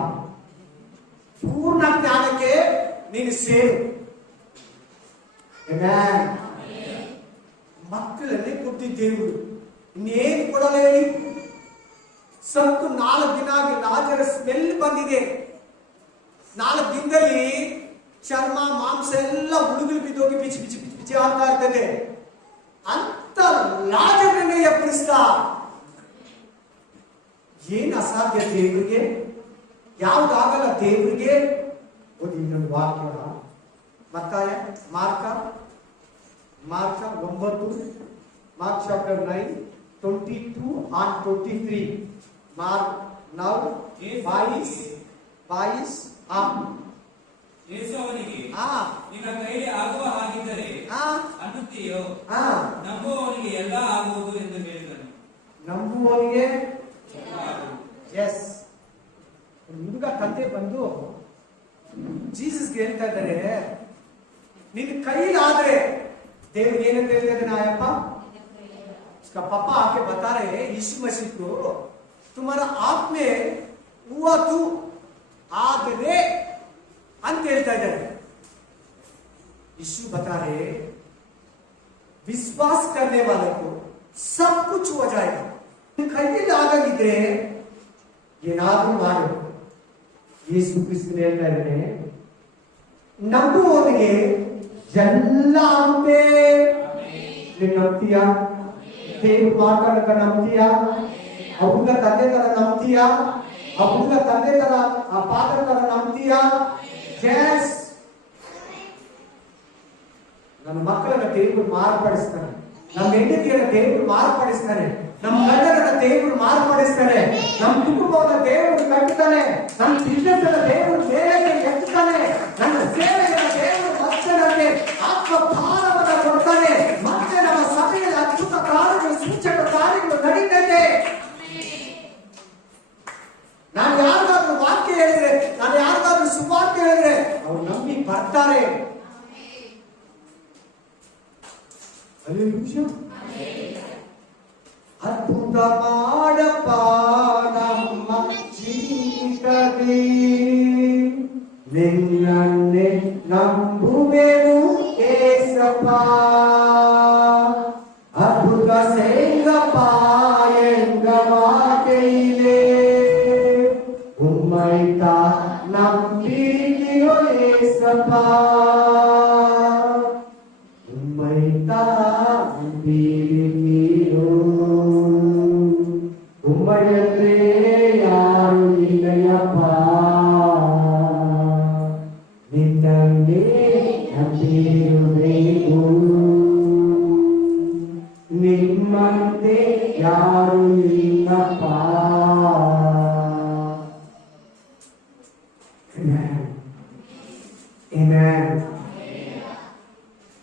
ಪೂರ್ಣ ಜ್ಞಾನಕ್ಕೆ ನೀನು ಸೇರು. ಮಕ್ಕಳನ್ನೇ ಕೊಟ್ಟಿದ್ದೇವು, ಇನ್ನೇನು ಕೊಡಲ್ಲ ಹೇಳಿ? ಸತ್ತು 4 ದಿನ ಆಗಿ ಲಾಜರ ಸ್ಮೆಲ್ ಬಂದಿದೆ. 4 ದಿನದಲ್ಲಿ ಚರ್ಮ ಮಾಂಸ ಎಲ್ಲ ಹುಳುಗಳು ಬಿದ್ದೋಗಿ ಬಿಚ್ಚಿ ಬಿಚ್ಚಿ ಬಿಚ್ಚಿ ಬಿಚ್ಚಿ ಆಗ್ತಾ ಇರ್ತದೆ. ಅಂತ ಲಾಜರನ್ನೇ ಎಬ್ಬರಿಸ್ತ. ಏನ್ ಅಸಾಧ್ಯ ದೇವರಿಗೆ? ಯಾವ್ದಾಗಲ್ಲ ದೇವರಿಗೆ? ಓದಿ ಇನ್ನೊಂದು ವಾಕ್ಯ, ಮತ್ತಾಯ ಮಾರ್ಕ 9, ಮಾರ್ಕ್ ಚಾಪ್ಟರ್ 9 22 and 23. ಮಾರ್ಕ್ 9 22 ಯೇಸು ಅವನಿಗೆ, ನಿನ್ನ ಕೈಲಿ ಆಗುವ ಹಾಗಿದ್ದರೆ ಅನ್ನುತ್ತೀಯೋ? ನಂಬುವವನಿಗೆ ಎಲ್ಲ ಆಗುವುದು ಎಂದು ಹೇಳಿದನು. ನಂಬುವವನಿಗೆ ಎಸ್. ಹುಡುಗ ತಂದೆ ಬಂದು ಜೀಸಸ್ಗೆ ಹೇಳ್ತಾ ಇದ್ದಾರೆ, ನಿನ್ನ ಕೈಲಾದ್ರೆ, ದೇವ್ರಿಗೆ ಏನಂತ ಹೇಳ್ತಾ ಇದ್ದಾನೆ ಆಯಪ್ಪ? पापा आके बता रहे हैं यीशु मसीह को, तुम्हारा आप में हुआ तू आगे अंत ಹೇಳ್ತಾ ಇದ್ದಾರೆ. यीशु बता रहे विश्वास करने वाले को सब कुछ हो जाएगा. ಕೈಯಲ್ಲಿ ಆಗಾಗಿದ್ರೆ ಏನಾದ್ರೂ ಮಾಡು. ಯೇಸು ಕ್ರಿಸ್ತನು ಹೇಳ್ತಾ ಇದ್ದಾನೆ, ನಂಬುವವನಿಗೆ ಎಲ್ಲ ಆಗುತ್ತೆ. ನೀನು ನಂಬ್ತೀಯಾ? ದೇವ್ರು ಮಾತಾಡಕ ನಂಬ್ತೀಯಾ? ಆ ಹುಡುಗ ತಂದೆ ತರ ನಂಬ್ತೀಯಾ? ಆ ಹುಡುಗ ತಂದೆ ತರ, ಆ ಪಾತ್ರ ತರ ನಂಬ್ತೀಯಾ? ಜಸ್. ನನ್ನ ಮಕ್ಕಳನ್ನ ದೇವ್ರು ಮಾರ್ಪಡಿಸ್ತಾನೆ, ನಮ್ಮ ಹೆಂಡತಿಯನ್ನ ದೇವ್ರು ಮಾರ್ಪಡಿಸ್ತಾನೆ, ನಮ್ಮ ಗಂಡನ ದೇವ್ರು ಮಾರ್ಪಡಿಸ್ತಾನೆ, ನಮ್ಮ ಕುಟುಂಬವನ್ನ ದೇವ್ರು ಕಟ್ಟುತ್ತಾನೆ, ನಮ್ಮ ಬಿಸ್ನೆಸ್ ಅನ್ನ ದೇವ್ರು ಮೇಲೆ ಎತ್ತುತ್ತಾನೆ, ನನ್ನ ಸೇವೆಯನ್ನು ದೇವ್ರು ಮತ್ತೆ ನನಗೆ ಆತ್ಮ ಭಾರವನ್ನ ಕೊಡ್ತಾನೆ. ಮತ್ತೆ ನಮ್ಮ ಸಭೆಯಲ್ಲಿ ಅದ್ಭುತ ಕಾರ್ಯಗಳು, ಸೂಚಕ ಕಾರ್ಯಗಳು ನಡೀತದೆ. ನಾನು ಯಾರಿಗಾದ್ರೂ ವಾಕ್ಯ ಹೇಳಿದ್ರೆ, ನಾನು ಯಾರಿಗಾದ್ರೂ ಸುವಾರ್ತೆ ಹೇಳಿದ್ರೆ ಅವ್ರು ನಂಬಿ ಬರ್ತಾರೆ. ಅದ್ಭುತ ಮಾಡಪ್ಪ ನಮ್ಮ ಜೀವಿತದಲ್ಲಿ, ನಿನ್ನನ್ನೇ ನಂಬುವೆನು ಏಸಪ್ಪ. ಅದ್ಭುತ ಸೇಂಗಪ್ಪ ಎಂಗ ಮಾತೆಯಿಲೆ, ಉಮ್ಮೈತ ನಂಬಿಕೆಯೋ ಏಸ ನಂಬಿರುವೆನು, ನಿಮ್ಮಂತೆ ಯಾರು ಇಲ್ಲಪ್ಪ.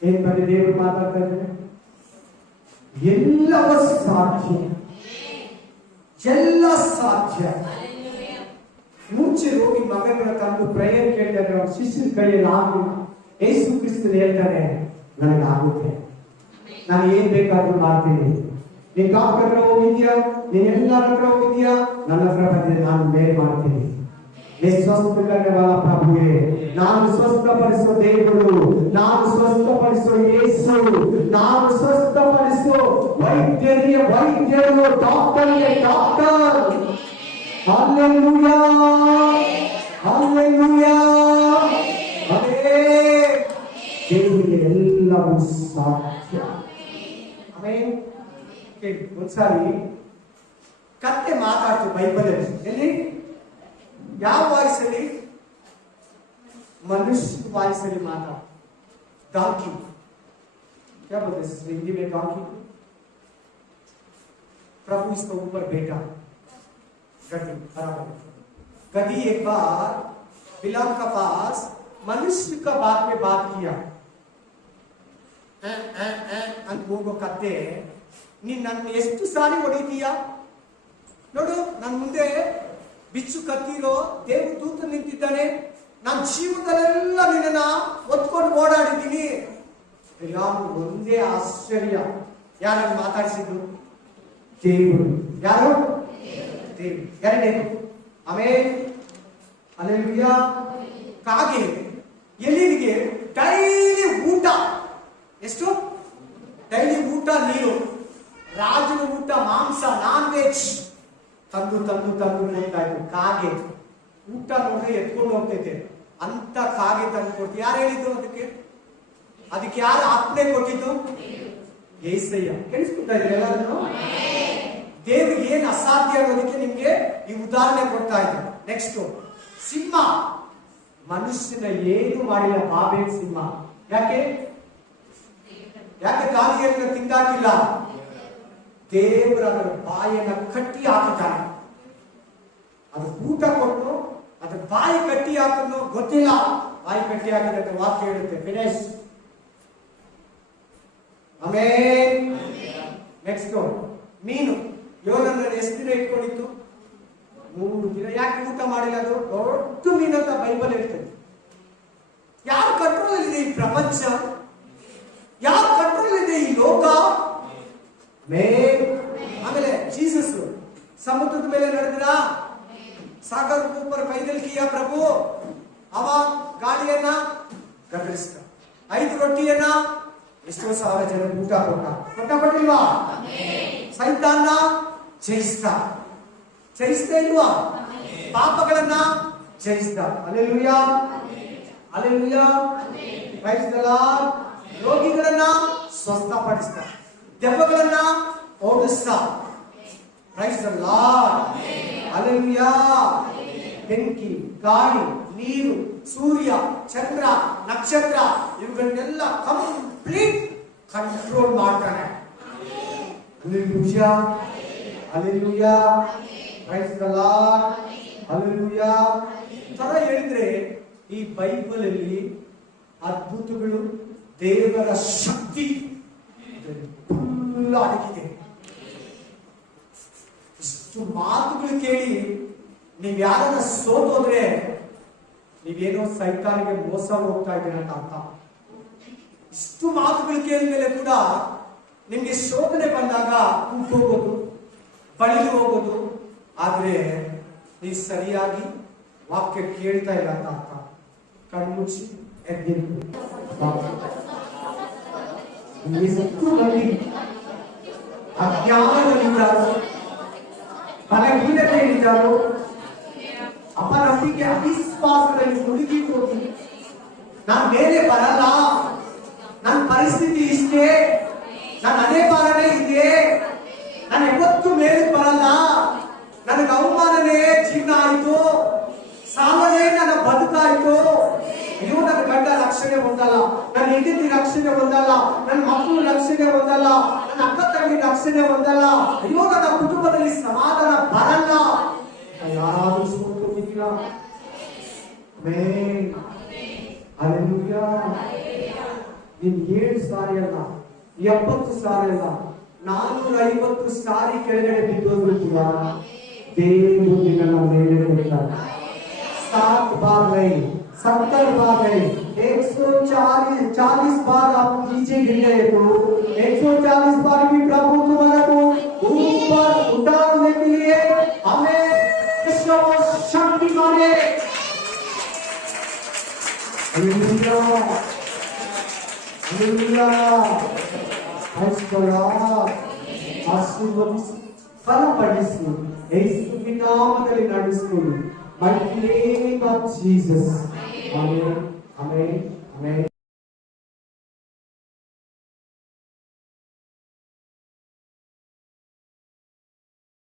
ಏನ್ ಬಂದು ದೇವರು ಮಾತಾಡ್ತಾ ಇದ್ದಾರೆ, ಎಲ್ಲವ ಸಾಧ್ಯ, ಎಲ್ಲ ಸಾಧ್ಯ. ಮುಂಚೆ ಹೋಗಿ ಮಗನ ತಂದು ಪ್ರೇಯರ್ ಕೇಳಿದಾಗ ಅವ್ರ ಶಿಷ್ಯನ ಕೈಯಲ್ಲಿ ಆಗಿಲ್ಲ. ಯೇಸು ಕ್ರಿಸ್ತನು ಹೇಳ್ತಾನೆ, ನನಗಾಗುತ್ತೆ, ನಾನು ಏನ್ ಬೇಕಾದ್ರೂ ಮಾಡ್ತೀನಿ. ನೀನ್ ಡಾಕ್ಟರ್ ಹತ್ರ ಹೋಗಿದ್ಯಾ, ನೀನ್ ಎಲ್ಲರ ಹತ್ರ ಹೋಗಿದ್ಯಾ, ನನ್ನ ಹತ್ರ ಬಂದ್ರೆ ನಾನು ಬೇರೆ ಮಾಡ್ತೀನಿ. ಪ್ರಭುವೇ, ನಾನು ಸ್ವಸ್ಥಪಡಿಸೋ ದೇವರು, ನಾನು ಸ್ವಸ್ಥಪಡಿಸೋ ಯೇಸು, ನಾನು ಸ್ವಸ್ಥಪಡಿಸೋ ವೈದ್ಯರಿಗೆ ವೈದ್ಯರು, ಡಾಕ್ಟರ್ಗೆ ಡಾಕ್ಟರ್. Hallelujah, hallelujah. ಅದೇ ದೇವರಿಗೆ ಎಲ್ಲವೂ ಸಾಧ್ಯ. ಆಮೇಲೆ ಒಂದ್ಸಾರಿ ಕತ್ತೆ ಮಾತಾಡ್ತು ಬೈಬಲ್ ಎಲ್ಲಿ, ಯಾವ ವಾಯ್ಸಲ್ಲಿ? मनुष्य वाइस से माता डॉन्की, क्या बोलते हैं हिंदी में डॉन्की? प्रभु इसके ऊपर बैठा गधी, बराबर। गधी एक बार बिलाम का पास मनुष्य का बात में बात किया, ಅನ್ಕೋಗೋ ಕತ್ತೆ, ನೀನ್ ನನ್ನ ಎಷ್ಟು ಸಾರಿ ಹೊಡಿತೀಯ ನೋಡು, ನನ್ನ ಮುಂದೆ ಬಿಚ್ಚು ಕತ್ತಿರೋ ದೇವ್ರ ದೂತ ನಿಂತಿದ್ದಾನೆ, ನಾನು ಜೀವನದಲ್ಲೆಲ್ಲ ನಿನ್ನ ಒತ್ಕೊಂಡು ಓಡಾಡಿದ್ದೀನಿ. ಒಂದೇ ಆಶ್ಚರ್ಯ, ಯಾರನ್ನು ಮಾತಾಡಿಸಿದ್ರು? ದೇವರು. ಯಾರು? ದೇವರು. ಎರಡನೇದು ಆಮೇಲೆ ಹಲ್ಲೆಲೂಯಾ. ಕಾಗೆ ಎಲ್ಲಿಗೆ ಡೈಲಿ ಊಟ, ಎಷ್ಟು ಡೈಲಿ ಊಟ ನೀರು, ರಾಜನ ಊಟ ಮಾಂಸ, ನಾನ್ ವೆಜ್ ತಂದು ತಂದು ತಂದು ಕೊಡ್ತಾ ಇದ್ರು. ಕಾಗೆ ಊಟ ನೋಡ್ರೆ ಎತ್ಕೊಂಡು ಹೋಗ್ತೈತೆ ಅಂತ ಕಾಗೆ ತಂದು ಕೊಡ್ತೀವಿ. ಯಾರು ಹೇಳಿದ್ರು ಅದಕ್ಕೆ? ಅದಕ್ಕೆ ಯಾರು ಆಜ್ಞೆ ಕೊಟ್ಟಿದ್ದು? ಏಸಯ್ಯ. ಕೇಳಿಸ್ಕೊತಾ ಇದ್ರೆ ಎಲ್ಲರೂ? ದೇವ್ರಿಗೆ ಏನ್ ಅಸಾಧ್ಯ ಅನ್ನೋದಕ್ಕೆ ನಿಮ್ಗೆ ಈ ಉದಾಹರಣೆ ಕೊಡ್ತಾ ಇದ್ರು. ನೆಕ್ಸ್ಟ್ ಸಿಂಹ, ಮನುಷ್ಯನ ಏನು ಮಾಡಿಲ್ಲ ಬಾಬೆ ಸಿಂಹ. ಯಾಕೆ ಯಾಕೆ ದಾನಿಯೇಲನ ತಿಂದಾಕಿಲ್ಲ? ದೇವರ ಅದರ ಬಾಯನ್ನು ಕಟ್ಟಿ ಹಾಕಿದ್ದಾನೆ. ಅದು ಊಟ ಕೊಟ್ಟು ಅದ್ರ ಬಾಯಿ ಕಟ್ಟಿ ಹಾಕನ್ನು ಗೊತ್ತಿಲ್ಲ, ಬಾಯಿ ಕಟ್ಟಿ ಹಾಕಿದ ವಾಕ್ಯ ಹೇಳುತ್ತೆ. ಫಿನಿಶ್. ಆಮೇಲೆ ನೆಕ್ಸ್ಟ್ ಮೀನು, ಯೋನನ್ನ ಎಷ್ಟು ದಿನ ಇಟ್ಕೊಂಡಿತ್ತು? 3 ದಿನ. ಯಾಕೆ ಊಟ ಮಾಡಿಲ್ಲ? ಅದು ದೊಡ್ಡ ಮೀನು ಅಂತ ಬೈಬಲ್ ಹೇಳ್ತದೆ. ಯಾರ ಕಂಟ್ರೋಲ್ ಇದೆ ಈ ಪ್ರಪಂಚ? ಯಾರ ಕಂಟ್ರೋಲ್ ಇದೆ ಈ ಲೋಕ? ಆಮೇಲೆ ಜೀಸಸ್ ಸಮುದ್ರದ ಮೇಲೆ ನಡೆದ್ರ, ಸಾಗರ್ ऊपर पैदल किया प्रभु, ಅವ ಗಾಳಿಯನ್ನ ಗದರಿಸಿದ, 5 ರೊಟ್ಟಿಯನ್ನ ಎಷ್ಟೋ ಸಾವಿರ ಜನ ಊಟ ಕೊಟ್ಟಿಲ್ವಾ? ಸೈತಾನ ಜಯಿಸ್ತಾ ಇಲ್ವಾ? ಪಾಪಗಳನ್ನ ಜಯಿಸ್ದ. Hallelujah, hallelujah, praise the lord. ರೋಗಿಗಳನ್ನ ಸ್ವಸ್ಥಪಡಿಸ್ದ, ದೆವ್ವಗಳನ್ನ ಓಡಿಸ್ದ. Praise the lord, hallelujah. ಬೆಂಕಿ, ಗಾಳಿ, ನೀರು, ಸೂರ್ಯ, ಚಂದ್ರ, ನಕ್ಷತ್ರ ಇವುಗಳನ್ನೆಲ್ಲ ಕಂಪ್ಲೀಟ್ ಕಂಟ್ರೋಲ್ ಮಾಡ್ತಾನೆ. Hallelujah, hallelujah, praise the lord, hallelujah. ತರ ಹೇಳಿದ್ರೆ ಈ ಬೈಬಲ್ ಅಲ್ಲಿ ಅದ್ಭುತಗಳು, ದೇವರ ಶಕ್ತಿ ಫುಲ್ ಅಡಗಿದೆ. ಇಷ್ಟು ಮಾತುಗಳು ಕೇಳಿ ನೀವ್ ಯಾರನ್ನ ಸೋತೋದ್ರೆ ನೀವೇನೋ ಸೈತಾನಿಗೆ ಮೋಸ ಹೋಗ್ತಾ ಇದ್ದೀರ ಅಂತ ಅರ್ಥ. ಇಷ್ಟು ಮಾತುಗಳು ಕೇಳಿದ ಮೇಲೆ ಕೂಡ ನಿಮ್ಗೆ ಶೋಧನೆ ಬಂದಾಗ ಹೋಗೋದು, ಬಳಿ ಹೋಗೋದು, ಆದ್ರೆ ನೀವು ಸರಿಯಾಗಿ ವಾಕ್ಯ ಕೇಳ್ತಾ ಇಲ್ಲ ಅಂತ ಅರ್ಥ. ಕಣ್ಮುಚ್ಚಿ ಎದ್ದಿದ್ದು ಎಷ್ಟು ಮಂದಿ ಅಜ್ಞಾನದಲ್ಲಿದ್ದಾರೋ, ಬಲಹೀನತೆಯಲ್ಲಿದ್ದಾರೋ, ಅಪನಂಬಿಕೆ ಅವಿಶ್ವಾಸದಲ್ಲಿ ಮುಳುಗಿ ಹೋಗಿ ನಾನು ಮೇಲೆ ಬರಲ್ಲ, ನನ್ನ ಪರಿಸ್ಥಿತಿ ಇಷ್ಟೇ, ನನ್ನ ಅದೇ ಬಾರನೇ ಇದೆ, ನಾನು ಯಾವತ್ತೂ ಮೇಲೆ ಬರಲ್ಲ, ನನಗೆ ಅವಮಾನನೇ ಜೀವನ ಆಯ್ತು, ಸಾವನೇ ನನ್ನ ಬದುಕಾಯ್ತು, ಇದು ನನ್ನ ಗಂಡ ಲಕ್ಷಣೆ ಹೊಂದಲ್ಲ. ನನ್ನ ಹೆಂಡತಿ ರಕ್ಷಣೆ ಹೊಂದಲ್ಲ, ನನ್ನ ಮಕ್ಕಳು ರಕ್ಷಣೆ ಹೊಂದಲ್ಲ, ನನ್ನ ಅಕ್ಕ ತಂಗಿ ರಕ್ಷಣೆ ಹೊಂದಲ್ಲ, ಅಯ್ಯೋ ನನ್ನ ಕುಟುಂಬದಲ್ಲಿ ಸಮಾಧಾನ ಬರಲ್ಲ. ಯಾರಾದ್ರೂ ಸೋತೋಗಿದ್ದೀರಾ? Amen, hallelujah. ನೀನ್ 7 ಸಾರಿ ಅಲ್ಲ, 70 ಸಾರಿ ಅಲ್ಲ, 450 ಸಾರಿ ಕೆಳಗಡೆ ಬಿದ್ದೋದ್ರು ಕೂಡ ದೇವರು ನಿನ್ನನ್ನು ಮೇಲೆ ಕೊಡ್ತಾರೆ. 7 बार नहीं, 70 बार नहीं, 140 बार आप नीचे गिर गए तो 140 बार भी प्रभु तुम्हारे को ऊपर उठाने के लिए हमें शक्ति मांगे. Hallelujah, hallelujah. ಆಶೀರ್ವದಿಸಿ ಬಲಪಡಿಸಿ ಯೇಸುವಿನ ನಾಮದಲ್ಲಿ ನಡೆಸಿಕೊಳ್ಳಿ. Mighty name of Jesus. Amen. Amen. Amen.